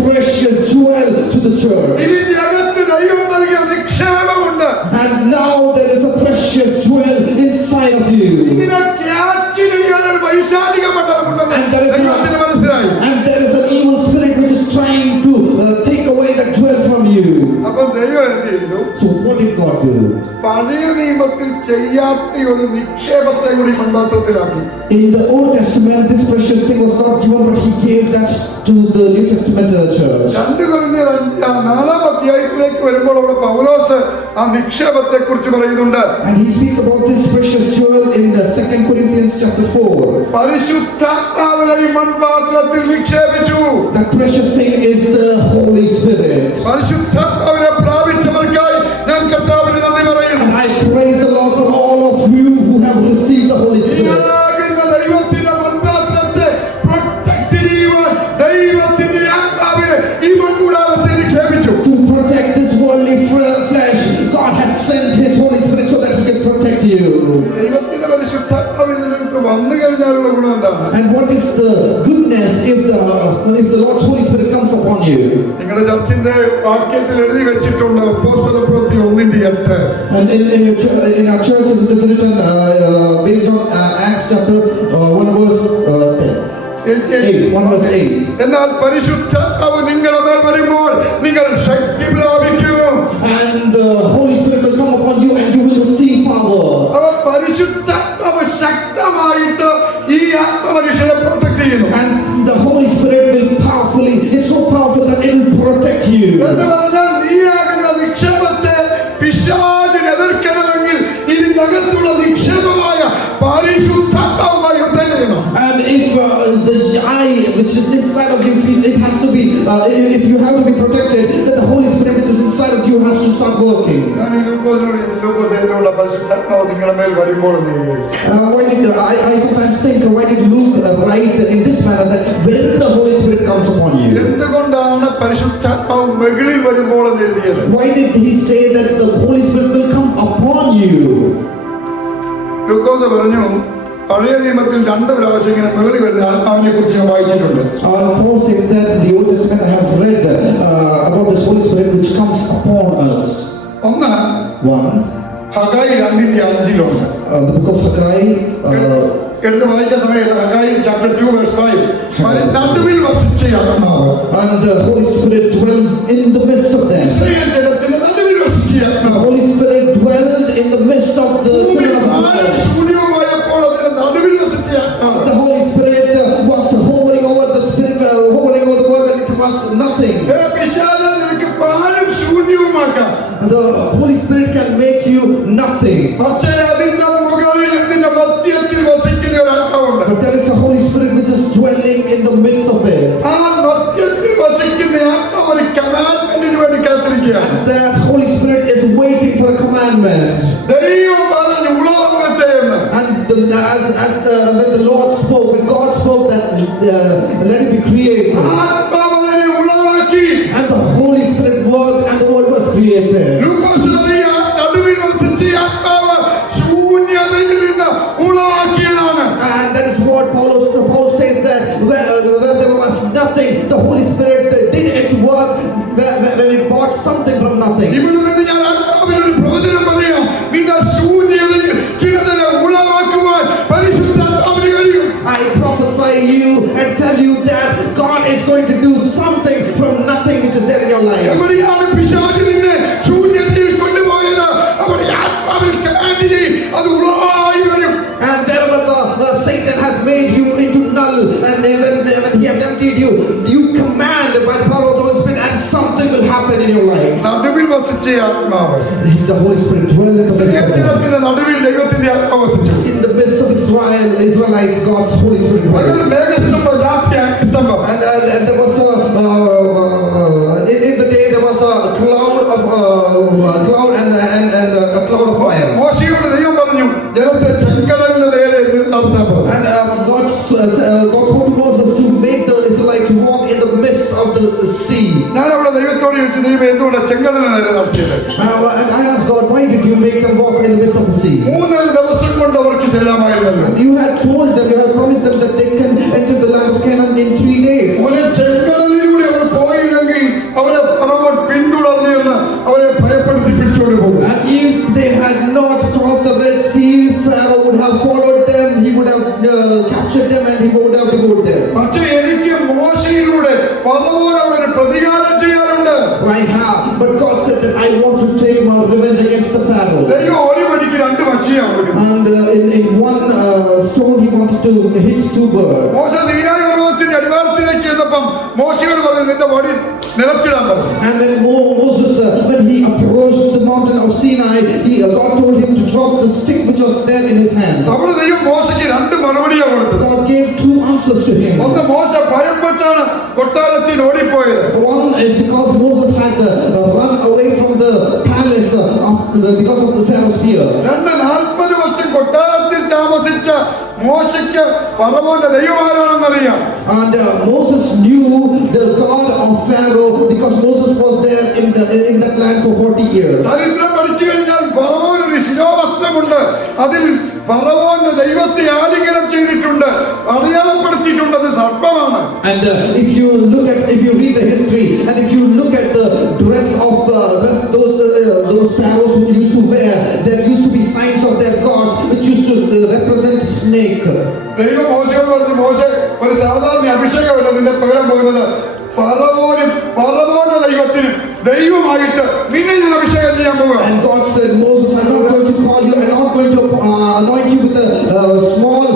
precious jewel to the church. ഇതിന്റെ അകത്ത് ദൈവം നൽകിയ നിക്ഷേപമുണ്ട്. And now there is a precious jewel inside of you. ഇതിനെ ക്യാച്ച് ചെയ്യാൻ ഒരു വൈശാലിക മണ്ഡലമുണ്ടെന്ന് And there is ദൈവത്തിന് മനസ്സിലായി. an evil spirit which is trying to take away that jewel from you. അപ്പം ദൈവം എന്ത് ചെയ്തു? So what did God do? പഴയ നിയമത്തിൽ ചെയ്യാത്ത ഒരു നിക്ഷേപത്തെ കൂടി മൺപാത്രത്തിലാക്കി. In the Old Testament, this precious thing was not given, but He gave that to the New Testament church. 2 കൊരിന്ത്യർ 4-ാം അധ്യായത്തിലേക്ക് വരുമ്പോൾ അവിടെ പൗലോസ് ആ നിക്ഷേപത്തെ കുറിച്ച് പറയുന്നുണ്ട്. And he speaks about this precious jewel in the 2 Corinthians chapter 4. പരിശുദ്ധാത്മാവിനെ ഈ മൺപാത്രത്തിൽ നിക്ഷേപിച്ചു. The precious thing is the Holy Spirit. പരിശുദ്ധാത്മാവിനെ പ്രാപിച്ചവർക്കായി ഞാൻ കർത്താവിന് നന്ദി പറയുന്നു. And I praise the Lord for all of you who have received the Holy Spirit. ഈയാകുന്ന ദൈവത്തിന്റെ മൺപാത്രത്തെ പ്രൊട്ടക്ട് ചെയ്യുവാൻ ദൈവത്തിന്റെ ആത്മാവിനെ ഈ മൺകൂടാരത്തിൽ നിക്ഷേപിച്ചു. To protect this worldly flesh, God has sent His Holy Spirit so that He can protect you. ദൈവത്തിന്റെ പരിശുദ്ധാത്മാവ് ഇതിനകത്ത് വന്നു കഴിഞ്ഞാലുള്ള ഗുണം എന്താണ്? And what is the goodness if the Lord's Holy Spirit comes upon you? നിങ്ങളുടെ ചർച്ചിന്റെ വാക്യത്തിൽ എഴുതി വെച്ചിട്ടുണ്ട് അപ്പോസ്തലപ്രവൃത്തി 1:8. And in our churches it is written based on Acts chapter 1 verse 8. എന്നാൽ പരിശുദ്ധാത്മാവ് നിങ്ങളുടെ മേൽ വരുമ്പോൾ നിങ്ങൾ ശക്തി പ്രാപിക്കും. And the Holy Spirit will come upon you and you will receive power. അവർ പരിശുദ്ധാത്മാവ് ശക്തമായിട്ട് ഈ ആത്മമനുഷ്യനെ പ്രൊട്ടക്ട് ചെയ്യുന്നു. And the Holy Spirit will powerfully, it's so powerful that it will protect you. എന്ന് പറഞ്ഞാൽ നീയാകുന്ന നിക്ഷേപത്തെ പിശാചിനെ എതിർക്കണമെങ്കിൽ ഇതിനകത്തുള്ള നിക്ഷേപമായ പരിശുദ്ധാത്മാവുമായി യുദ്ധം ചെയ്യണം. And if the eye which is inside of you, it has to be, if you have to be protected, then the Holy Spirit which is inside of you has to start working. ഞാൻ ഈ ലൂക്കോസിനോട് ലൂക്കോസിലുള്ള പരിശുദ്ധാത്മാവ് നിങ്ങളുടെ മേൽ വരുമ്പോൾ I sometimes think, why did Luke write in this manner that when the Holy Spirit comes upon you? എന്തുകൊണ്ടാണ് പരിശുദ്ധാത്മാവ് മുകളിൽ വരുമ്പോൾ എന്ന് എഴുതിയത്? Why did he say that the Holy Spirit will come upon you? ലൂക്കോസ് പറഞ്ഞു പഴയ നിയമത്തിൽ 2 പ്രാവശ്യം ഇങ്ങനെ മുകളിൽ വരുന്ന ആത്മാവിനെ കുറിച്ച് ഞാൻ വായിച്ചിട്ടുണ്ട്. Paul says that in the Old Testament I have read about this Holy Spirit which comes upon us. ഒന്ന് One, Haggai 2:5 the book of Haggai. എടുത്ത് വായിച്ച സമയത്ത് ഹഗായി chapter 2 verse 5 നടുവിൽ വസിച്ച ആത്മാവ്. And the Holy Spirit dwelled in the midst of them. Israel ജനത്തിന്റെ നടുവിൽ വസിച്ച The ആത്മാവ്. Holy Spirit dwelled in the midst of the children of Israel. ശൂന്യമായപ്പോൾ അതിന്റെ നടുവിൽ വസിച്ച ആത്മാവ്. The Holy Spirit was hovering over the Spirit, hovering over the world, and it was nothing. പിശാചിനെ നിനക്ക് പാലും ശൂന്യവുമാക്കാം. The Holy Spirit can make you nothing. പക്ഷേ അതിന്റെ മുകളിൽ ഇതിന്റെ മധ്യത്തിൽ വസിക്കുന്ന ഒരു ആത്മാവുണ്ട്. But there is a Holy Spirit which is dwelling in the midst of it. ആ മധ്യത്തിൽ വസിക്കുന്ന ആത്മാവ് ഒരു കമാൻഡ്മെന്റിന് വേണ്ടി കാത്തിരിക്കുകയാണ്. That Holy Spirit is waiting for a commandment. ദൈവം പറഞ്ഞു ഉളവാകട്ടെ എന്ന്. And when the Lord spoke, when God spoke that let it be created. ആത്മാവ് അതിനെ ഉളവാക്കി. And the Holy Spirit worked and the world was created. ലൂക്കോസിന്റെ നടുവിൽ വസിച്ച ആത്മാവ് ശൂന്യതയിൽ നിന്ന് ഉളവാക്കിയതാണ്. And that is what Paul says that when there was nothing, the Holy Spirit did its work when it brought something from nothing. ഇവിടെ നിന്ന് ഞാൻ ആത്മാവിൽ ഒരു പ്രവചനം പറയാം. നിന്റെ ശൂന്യതയിൽ ചിലതിനെ ഉളവാക്കുവാൻ പരിശുദ്ധാത്മാവിന് കഴിയും. I prophesy you and tell you that God is going to do something from nothing which is there in your life. എവിടെയാണ് പിശാച് നിന്നെ ശൂന്യതയിൽ കൊണ്ടുപോയത് അവിടെ ആത്മാവിൽ കമാൻഡ് ചെയ്യും, അത് ഉളവായി വരും. And wherever the Satan has made you into null, and when he has emptied you, you command by the power of the Holy Spirit, and something will happen in your life. നടുവിൽ വസിച്ച ആത്മാവ്. The Holy Spirit dwells in the midst of them. ജനത്തിന്റെ നടുവിൽ ദൈവത്തിന്റെ ആത്മാവ് വസിച്ചു. In the midst of Israelites, God's Holy Spirit dwells. അതൊരു മേഘസ്തംഭം, രാത്രി അഗ്നിസ്തംഭം. And there was in the day there was a cloud and a cloud of fire. മോശയോട് ദൈവം പറഞ്ഞു ജനത്തെ ചെങ്കടലിന്റെ നേരെ നടത്താൻ പറഞ്ഞു. And God told Moses to make the Israelites walk in the midst of the sea. ഞാൻ അവിടെ ദൈവത്തോട് ചോദിച്ചു, ദൈവം എന്തുകൊണ്ടാണ് ചെങ്കടലിന് നേരെ നടത്തിയത്? And I asked God, why did you make them walk in the midst of the sea? 3 ദിവസം കൊണ്ട് അവർക്ക് ചെല്ലാമായിരുന്നല്ലോ. And you had told them, you had promised them that they can enter the land of Canaan in 3 days. ഒരു ചെങ്കടലിലൂടെ അവർ പോയില്ലെങ്കിൽ അവരെ ഫറവോൻ പിന്തുടർന്നു എന്ന് അവരെ ഭയപ്പെടുത്തി പിടിച്ചുകൊണ്ട് പോകും. And if they had not crossed the Red Sea, Pharaoh would have followed them, he would have captured them and he would have devoured them. പക്ഷേ എനിക്ക് മോശയിലൂടെ ഫറവോനോട് ഒരു പ്രതികാരം ചെയ്യാനുണ്ട്. I have, but God said that I want to take my revenge against the Pharaoh. ദൈവം ഒരു മണിക്ക് 2 പക്ഷിയാണ് കൊടുക്കുന്നത്. And in one stone he wanted to hit 2 birds. മോശ നീരായ പർവ്വതത്തിന്റെ അടിവാരത്തിലേക്ക് ചെന്നപ്പം മോശയോട് പറഞ്ഞു നിന്റെ വടി നിലത്തിടാൻ പറഞ്ഞു. And when Moses, when he approached the mountain of Sinai, God told him to drop the stick which was there in his hand. അവിടെ ദൈവം മോശയ്ക്ക് 2 മറുപടിയാണ് കൊടുത്തത്. God gave 2 answers to him. ഒന്ന് മോശ ഭയപ്പെട്ടാണ് കൊട്ടാരത്തിൽ ഓടിപ്പോയത്. One is because Moses had run away from the palace because of the Pharaoh's fear. 40 വർഷം കൊട്ടാരത്തിൽ താമസിച്ച മോശയ്ക്ക് ഫറവോന്റെ ദൈവമാരാണെന്നറിയാം. And Moses knew the God of Pharaoh because Moses was there in that land for 40 years. ചരിത്രം പഠിച്ചു കഴിഞ്ഞാൽ ഫറവോന് ഒരു ശിരോവസ്ത്രമുണ്ട്. അതിൽ ഫറവോന്റെ ദൈവത്തെ ആലിംഗനം ചെയ്തിട്ടുണ്ട്, അടയാളപ്പെടുത്തിയിട്ടുണ്ട്. അത് സർപ്പമാണ്. And if you read the history and if you look at the dress of those pharaohs who used to wear, there used to be signs of their gods which used to represent snake. ദൈവം മോശയോട് പറഞ്ഞു, മോശെ ഒരു സാധാരണ അഭിഷേകമല്ല നിന്റെ പകരം പോകുന്നത്, ഫറവോനും ഫറവോന്റെ ദൈവത്തിനും ദൈവമായിട്ട് നിന്നെ ഞാൻ അഭിഷേകം ചെയ്യാൻ പോകുക. And God said, Moses, I'm not going to call you, I'm not going to anoint you with a small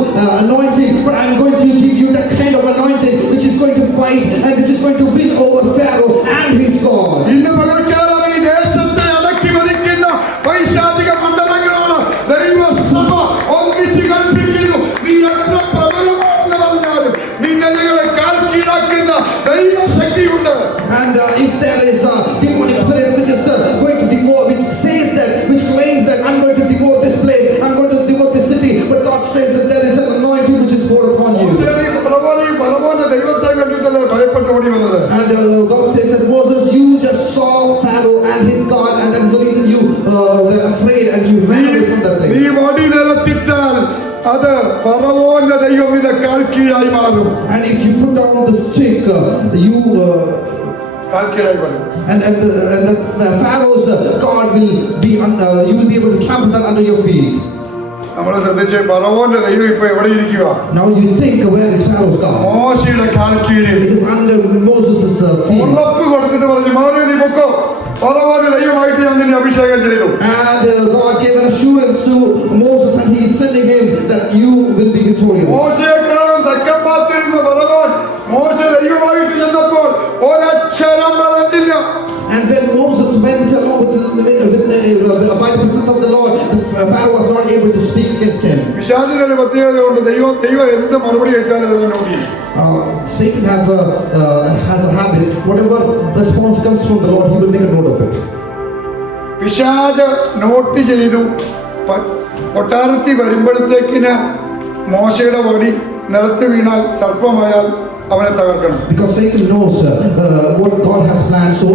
anointing, but I'm going to give you that kind of anointing which is going to fight and which is going to win over Pharaoh and his God. ഇന്ന് പകൽക്കാലം ഈ ദേശത്തെ അടക്കി മറിക്കുന്ന പൈശാചിക മണ്ഡലങ്ങളാണ് ദൈവസഭ ഒന്നിച്ച് കൽപ്പിക്കുന്നു. നീ എത്ര പ്രബലമാണെന്ന് പറഞ്ഞാലും നിന്നെ ഞങ്ങളെ കാൽ കീഴാക്കുന്ന ദൈവശക്തിയുണ്ട്. And if there is a demonic spirit which is going to devour, which says that, which claims that I'm going to devour this place, I'm going to devour this city, but God says that there is an anointing which is poured upon you. ഫറവോന്റെ ദൈവത്തെ കണ്ടിട്ടല്ലേ ഭയപ്പെട്ട് ഓടി വന്നത്. And God says that Moses, you just saw Pharaoh and his God, and that's the reason you were afraid and you ran away from that നീ place. വടി നിലത്തിട്ടാൽ അത് ഫറവോന്റെ ദൈവം നിന്റെ കാൽ കീഴായി മാറും. And if you put down the stick, you കാൽ കീഴായി മാറും. and the Pharaoh's God will be you will be able to trample that under your feet. നമ്മൾ ശ്രദ്ധിച്ച് ഫറവോന്റെ ദൈവം ഇപ്പൊ എവിടെ ഇരിക്കുക? Now you think, where is Pharaoh's God? മോശയുടെ കാൽ കീഴിൽ. It is under Moses' feet. ഉറപ്പ് കൊടുത്തിട്ട് പറഞ്ഞു, മോനെ നീ പൊക്കോ, ഫറവോന്റെ ദൈവമായിട്ട് ഞാൻ നിന്നെ അഭിഷേകം ചെയ്തു. And God gave an assurance to Moses, and he is sending him that you will be victorious. മോശയെക്കാളും തെക്കൻ പാത്തിരുന്ന ഫറവോൻ മോശ ദൈവമായിട്ട് ചെന്നപ്പോൾ ഒരക്ഷരം പറഞ്ഞില്ല. And when Moses went along by the presence of the Lord, Pharaoh was not able to speak against him. പിശാചിന് ഒരു പ്രത്യേകതയുണ്ട്. ദൈവം എന്ത് മറുപടി വെച്ചാലും അത് നോക്കി. Satan has a habit. Whatever response comes from the Lord, he will make a note of it. പിശാച് നോട്ട് ചെയ്തു. കൊട്ടാരത്തിൽ വരുമ്പോഴത്തേക്കിന് മോശയുടെ വടി നിലത്ത് വീണാൽ സർപ്പമായാൽ അവനെ തകർക്കണം. Because Satan knows what God has planned, so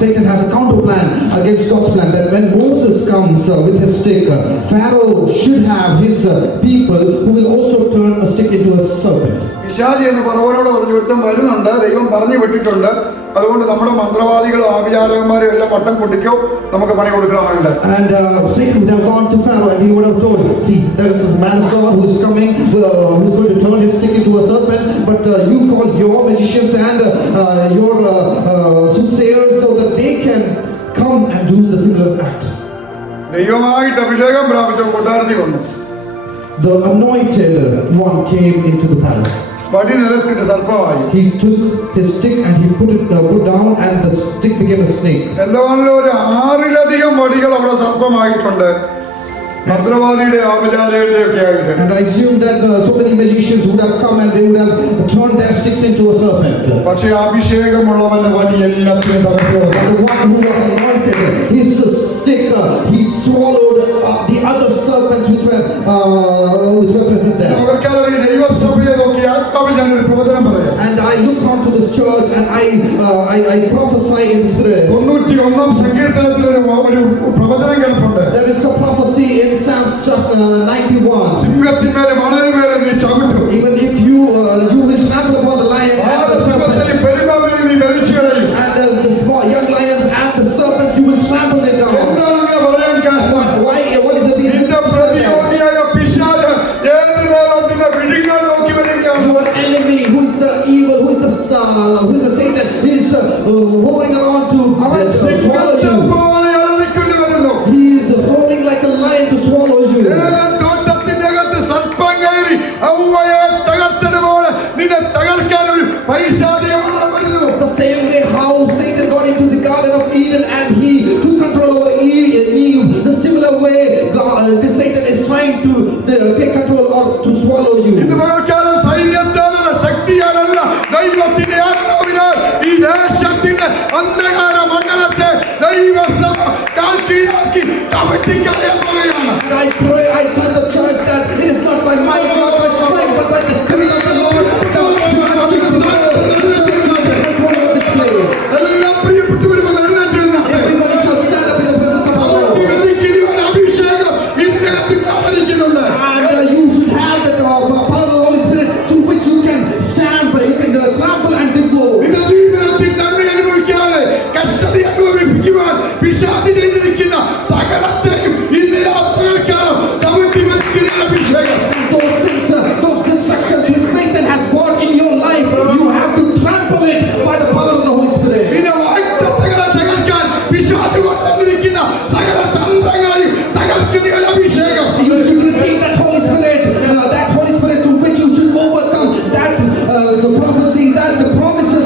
Satan has a counter plan against God's plan. That when Moses comes with his stick, Pharaoh should have his people who will also turn a stick into a serpent. പിശാചി എന്ന് ഫറവോനോട് പറഞ്ഞു, ഒരുത്തൻ വരുന്നുണ്ട്, ദൈവം പറഞ്ഞു വിട്ടിട്ടുണ്ട്, അതുകൊണ്ട് നമ്മുടെ മന്ത്രവാദികളും ആഭിചാരകന്മാരും എല്ലാം പട്ടം പൊട്ടിക്കോ, നമുക്ക് പണി കൊടുക്കണമെന്നുണ്ട്. And Satan would have gone to Pharaoh and he would have told, see, there is this man of God who is coming, who is going to turn his stick into a serpent, but you call your magicians and your soothsayers so that they can come and do the similar act. ദൈവമായിട്ട് അഭിഷേകം പ്രാപിച്ച കൊട്ടാരത്തിൽ വന്നു. The anointed one came into the palace. വടി നിലത്തിട്ട് സർപ്പമായി. He took his stick and he put down, and the stick became a snake. എന്താണല്ലോ ഒരു 6-ലധികം വടികൾ അവിടെ സർപ്പമായിട്ടുണ്ട്. മന്ത്രവാദിയുടെ ആഭിചാരയുടെ ഒക്കെ ആയിട്ട്. And I assume that so many magicians would have come and they would have turned their sticks into a serpent. പക്ഷേ അഭിഷേകമുള്ളവന്റെ വടി എല്ലാത്തിനും തകർക്കുക. But the one who was anointed, his stick, he swallowed the other serpents which were present there. അവർക്കാരും ഈ ദൈവസഭയെ നോക്കി ആത്മാവിൽ ഞാനൊരു പ്രവചനം പറയാം. And I look onto this church and I prophesy in the spirit. 91 സങ്കീർത്തനത്തിൽ ഒരു പ്രവചനം കേൾപ്പുണ്ട്. There is a prophecy in Psalms chapter 91. സിംഹത്തിന്മേലെ മണലിന്മേലെ നീ ചവിട്ടും. Even if you will trample upon the lion and the serpent, സിംഹത്തെയും പെരുമ്പാമ്പിനെയും നീ വലിച്ചു കളയും. and the small young lions and the serpents, you will trample it down. എന്താണ് അങ്ങനെ പറയാൻ കാരണം? Why? What is the reason? നിന്റെ പ്രതിയോഗിയായ പിശാച് ഏത് നേരവും നിന്നെ വിഴുങ്ങാൻ നോക്കി വരികയാണ്. Your enemy, who is the evil, who is the Satan, he is hovering around to അവൻ swallow സിംഹത്തെ you. പോലെ അലറിക്കൊണ്ട് വരുന്നു. He is roaring like a lion to swallow you. തോട്ടത്തിന്റെ അകത്ത് സർപ്പം കയറി ഔവയെ തകർത്തതുപോലെ നിന്നെ തകർക്കാൻ ഒരു പൈശാചികമാണ് വരുന്നു. The same way how Satan got into the Garden of Eden and he took control over Eve, the similar way this Satan is trying to take control or to swallow you. ഇന്ന് പകൽക്കാലം സൈന്യത്താലല്ല ശക്തിയാലല്ല ദൈവത്തിന്റെ ആത്മാവിനാൽ ഈ ദേശത്തിന്റെ അന്ധകാര മണ്ഡലത്തെ ദൈവസഭ കാൽക്കീഴാക്കി ചവിട്ടിക്കളയാൻ പോവുകയാണ്. I pray, I tell the church that it is not by might, not by strength, but by the Spirit of the Lord. എല്ലാം പ്രിയപ്പെട്ടവരും ഒന്ന് എഴുന്നേറ്റ് നിന്നാ. Everybody shall stand up in the presence of the Lord. സൗഖ്യവദിക്കുന്ന ഒരു അഭിഷേകം ഇതിനകത്ത് വ്യാപരിക്കുന്നുണ്ട്. And you should have that power of the Holy Spirit through which you can stamp, you can trample and devour. നിന്റെ ജീവിതത്തിൽ നന്മ അനുഭവിക്കാതെ കഷ്ടത അനുഭവിപ്പിക്കുവാൻ പിശാച് ചെയ്തിരിക്കുന്ന സകലത്തെയും ഇന്ന് പകൽക്കാലം ചവിട്ടി വലിക്കുന്ന ഒരു അഭിഷേകം. Those things, those distractions which Satan has brought in your life, you have to trample it by the power of the Holy Spirit. നിന്റെ വാഗ്ദത്തങ്ങളെ തകർക്കാൻ പിശാച് കൊണ്ടുവന്നിരിക്കുന്ന സകല തന്ത്രങ്ങളെയും തകർക്കുന്ന ഒരു അഭിഷേകം. You should receive that Holy Spirit through which you should overcome that the prophecy, that the promises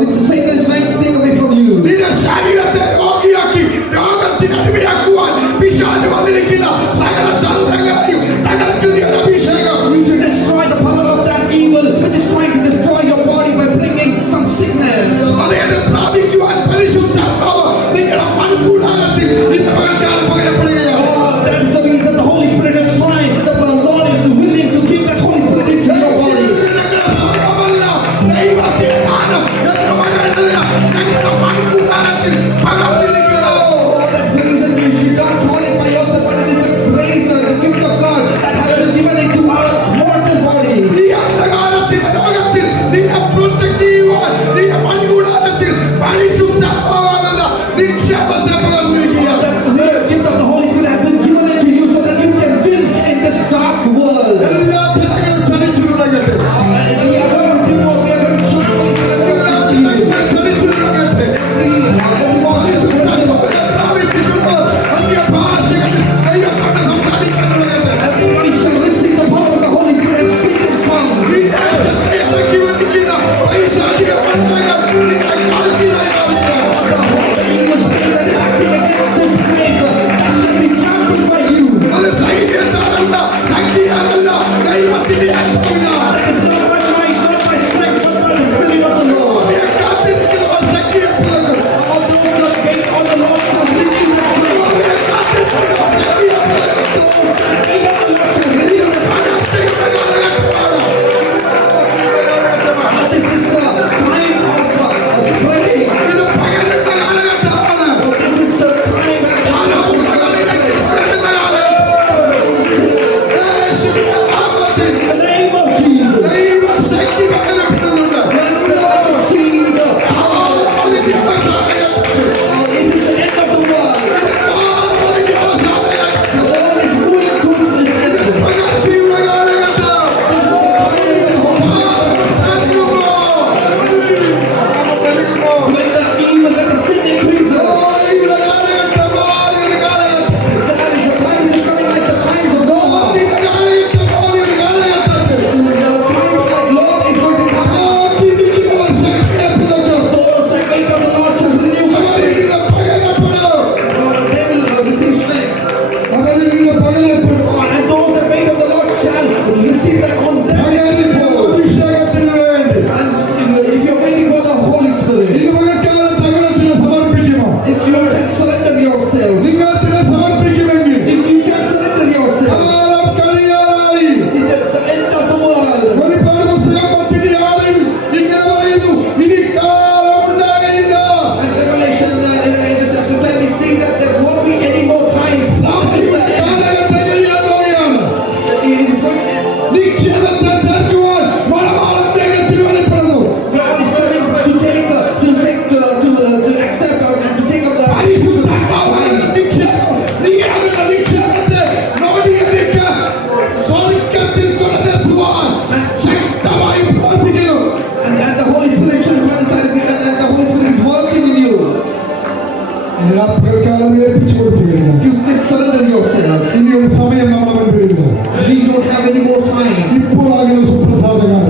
which Satan is trying to take away from you. നിന്റെ ശരീരത്തെ രോഗിയാക്കി രോഗത്തിന് അടിമയാക്കുവാൻ പിശാച് വന്നിരിക്കുന്ന സകല തന്ത്രങ്ങളെയും തകർക്കുന്ന ഒരു അഭിഷേകം. You should destroy the power of that evil which is trying to destroy your body by bringing some sickness. അതേത് പ്രാപിക്കുവാൻ പരിശുദ്ധാത്മാവ് നിങ്ങളുടെ മൺകൂടാരത്തിൽ ഇന്ന് പകൽക്കാലം പകരപ്പെടുകയാണ്. That is the reason the Holy Spirit is trying. The Lord is willing to give that Holy Spirit into your body. നിങ്ങളുടെ സ്വർഗ്ഗമല്ല, ദൈവത്തിന്റെ ദാനം എന്ന് പറയുന്നതിന് ഞങ്ങളുടെ മൺകൂടാരത്തിൽ പകർന്നിരിക്കുന്നു. That's the reason you should not call it by yourself, but it is the grace and the gift of God that has been given into our mortal bodies. ഈ അന്ധകാരത്തിന്റെ ലോകത്തിൽ നിന്നെ പ്രൊട്ടക്ട് ചെയ്യുവാൻ നിന്റെ മൺകൂടാരത്തിൽ പരിശുദ്ധാത്മാവാകുന്ന നിക്ഷേപത്തെ പകർന്നിരിക്കുകയാണ്. The gift of the Holy Spirit has been given into you so that you can win in this dark world. എല്ലാ ജനങ്ങളും ചലിച്ചു തുടങ്ങട്ടെ. We are going to devote, we are going to shoot Holy Spirit. എല്ലാ ജനങ്ങളും ചലിച്ചു തുടങ്ങട്ടെ. Everyone is പരിശുദ്ധാത്മാവിനെ പ്രാപിച്ചിട്ടുള്ളവർ അന്യഭാഷകളിൽ ദൈവത്തോട് സംസാരിക്കാൻ തുടങ്ങട്ടെ. Everybody shall receive the power of the Holy Spirit and speak in tongues. ഈ ദേശത്തെ ഇറക്കി വധിക്കുന്ന പൈശാചിക മണ്ഡലങ്ങൾ നിങ്ങളുടെ കാൽക്കീഴായി മാറുകയാണ്. The evil spirit that is acting against this place, that shall be trampled by you. അത് സൈന്യത്താലല്ല, ശക്തിയാലല്ല, ദൈവത്തിന്റെ ആത്മാവിനാൽ. That is not by might, not by strength, but by the Spirit of the Lord. അവയെ കാത്തിരിക്കുന്നവർ ശക്തിയെ പുലർത്തും. All those that wait on the Lord shall renew their strength. അവയെ കാത്തിരിക്കുന്നവർ ശക്തിയെ പുലർത്തും. Those that wait on the Lord shall renew their strength. പകർച്ചയുടെ കാലഘട്ടമാണ്. This is the time of praying. ഇത് പകരുന്ന കാലഘട്ടമാണ്. This is the time തലമുറകളിലേക്ക് പകരുന്ന കാലഘട്ടം. യേശുവിന്റെ നാമത്തിൽ fine. ഇപ്പോൾ ആകുന്നു സുപ്രസാദകാലം.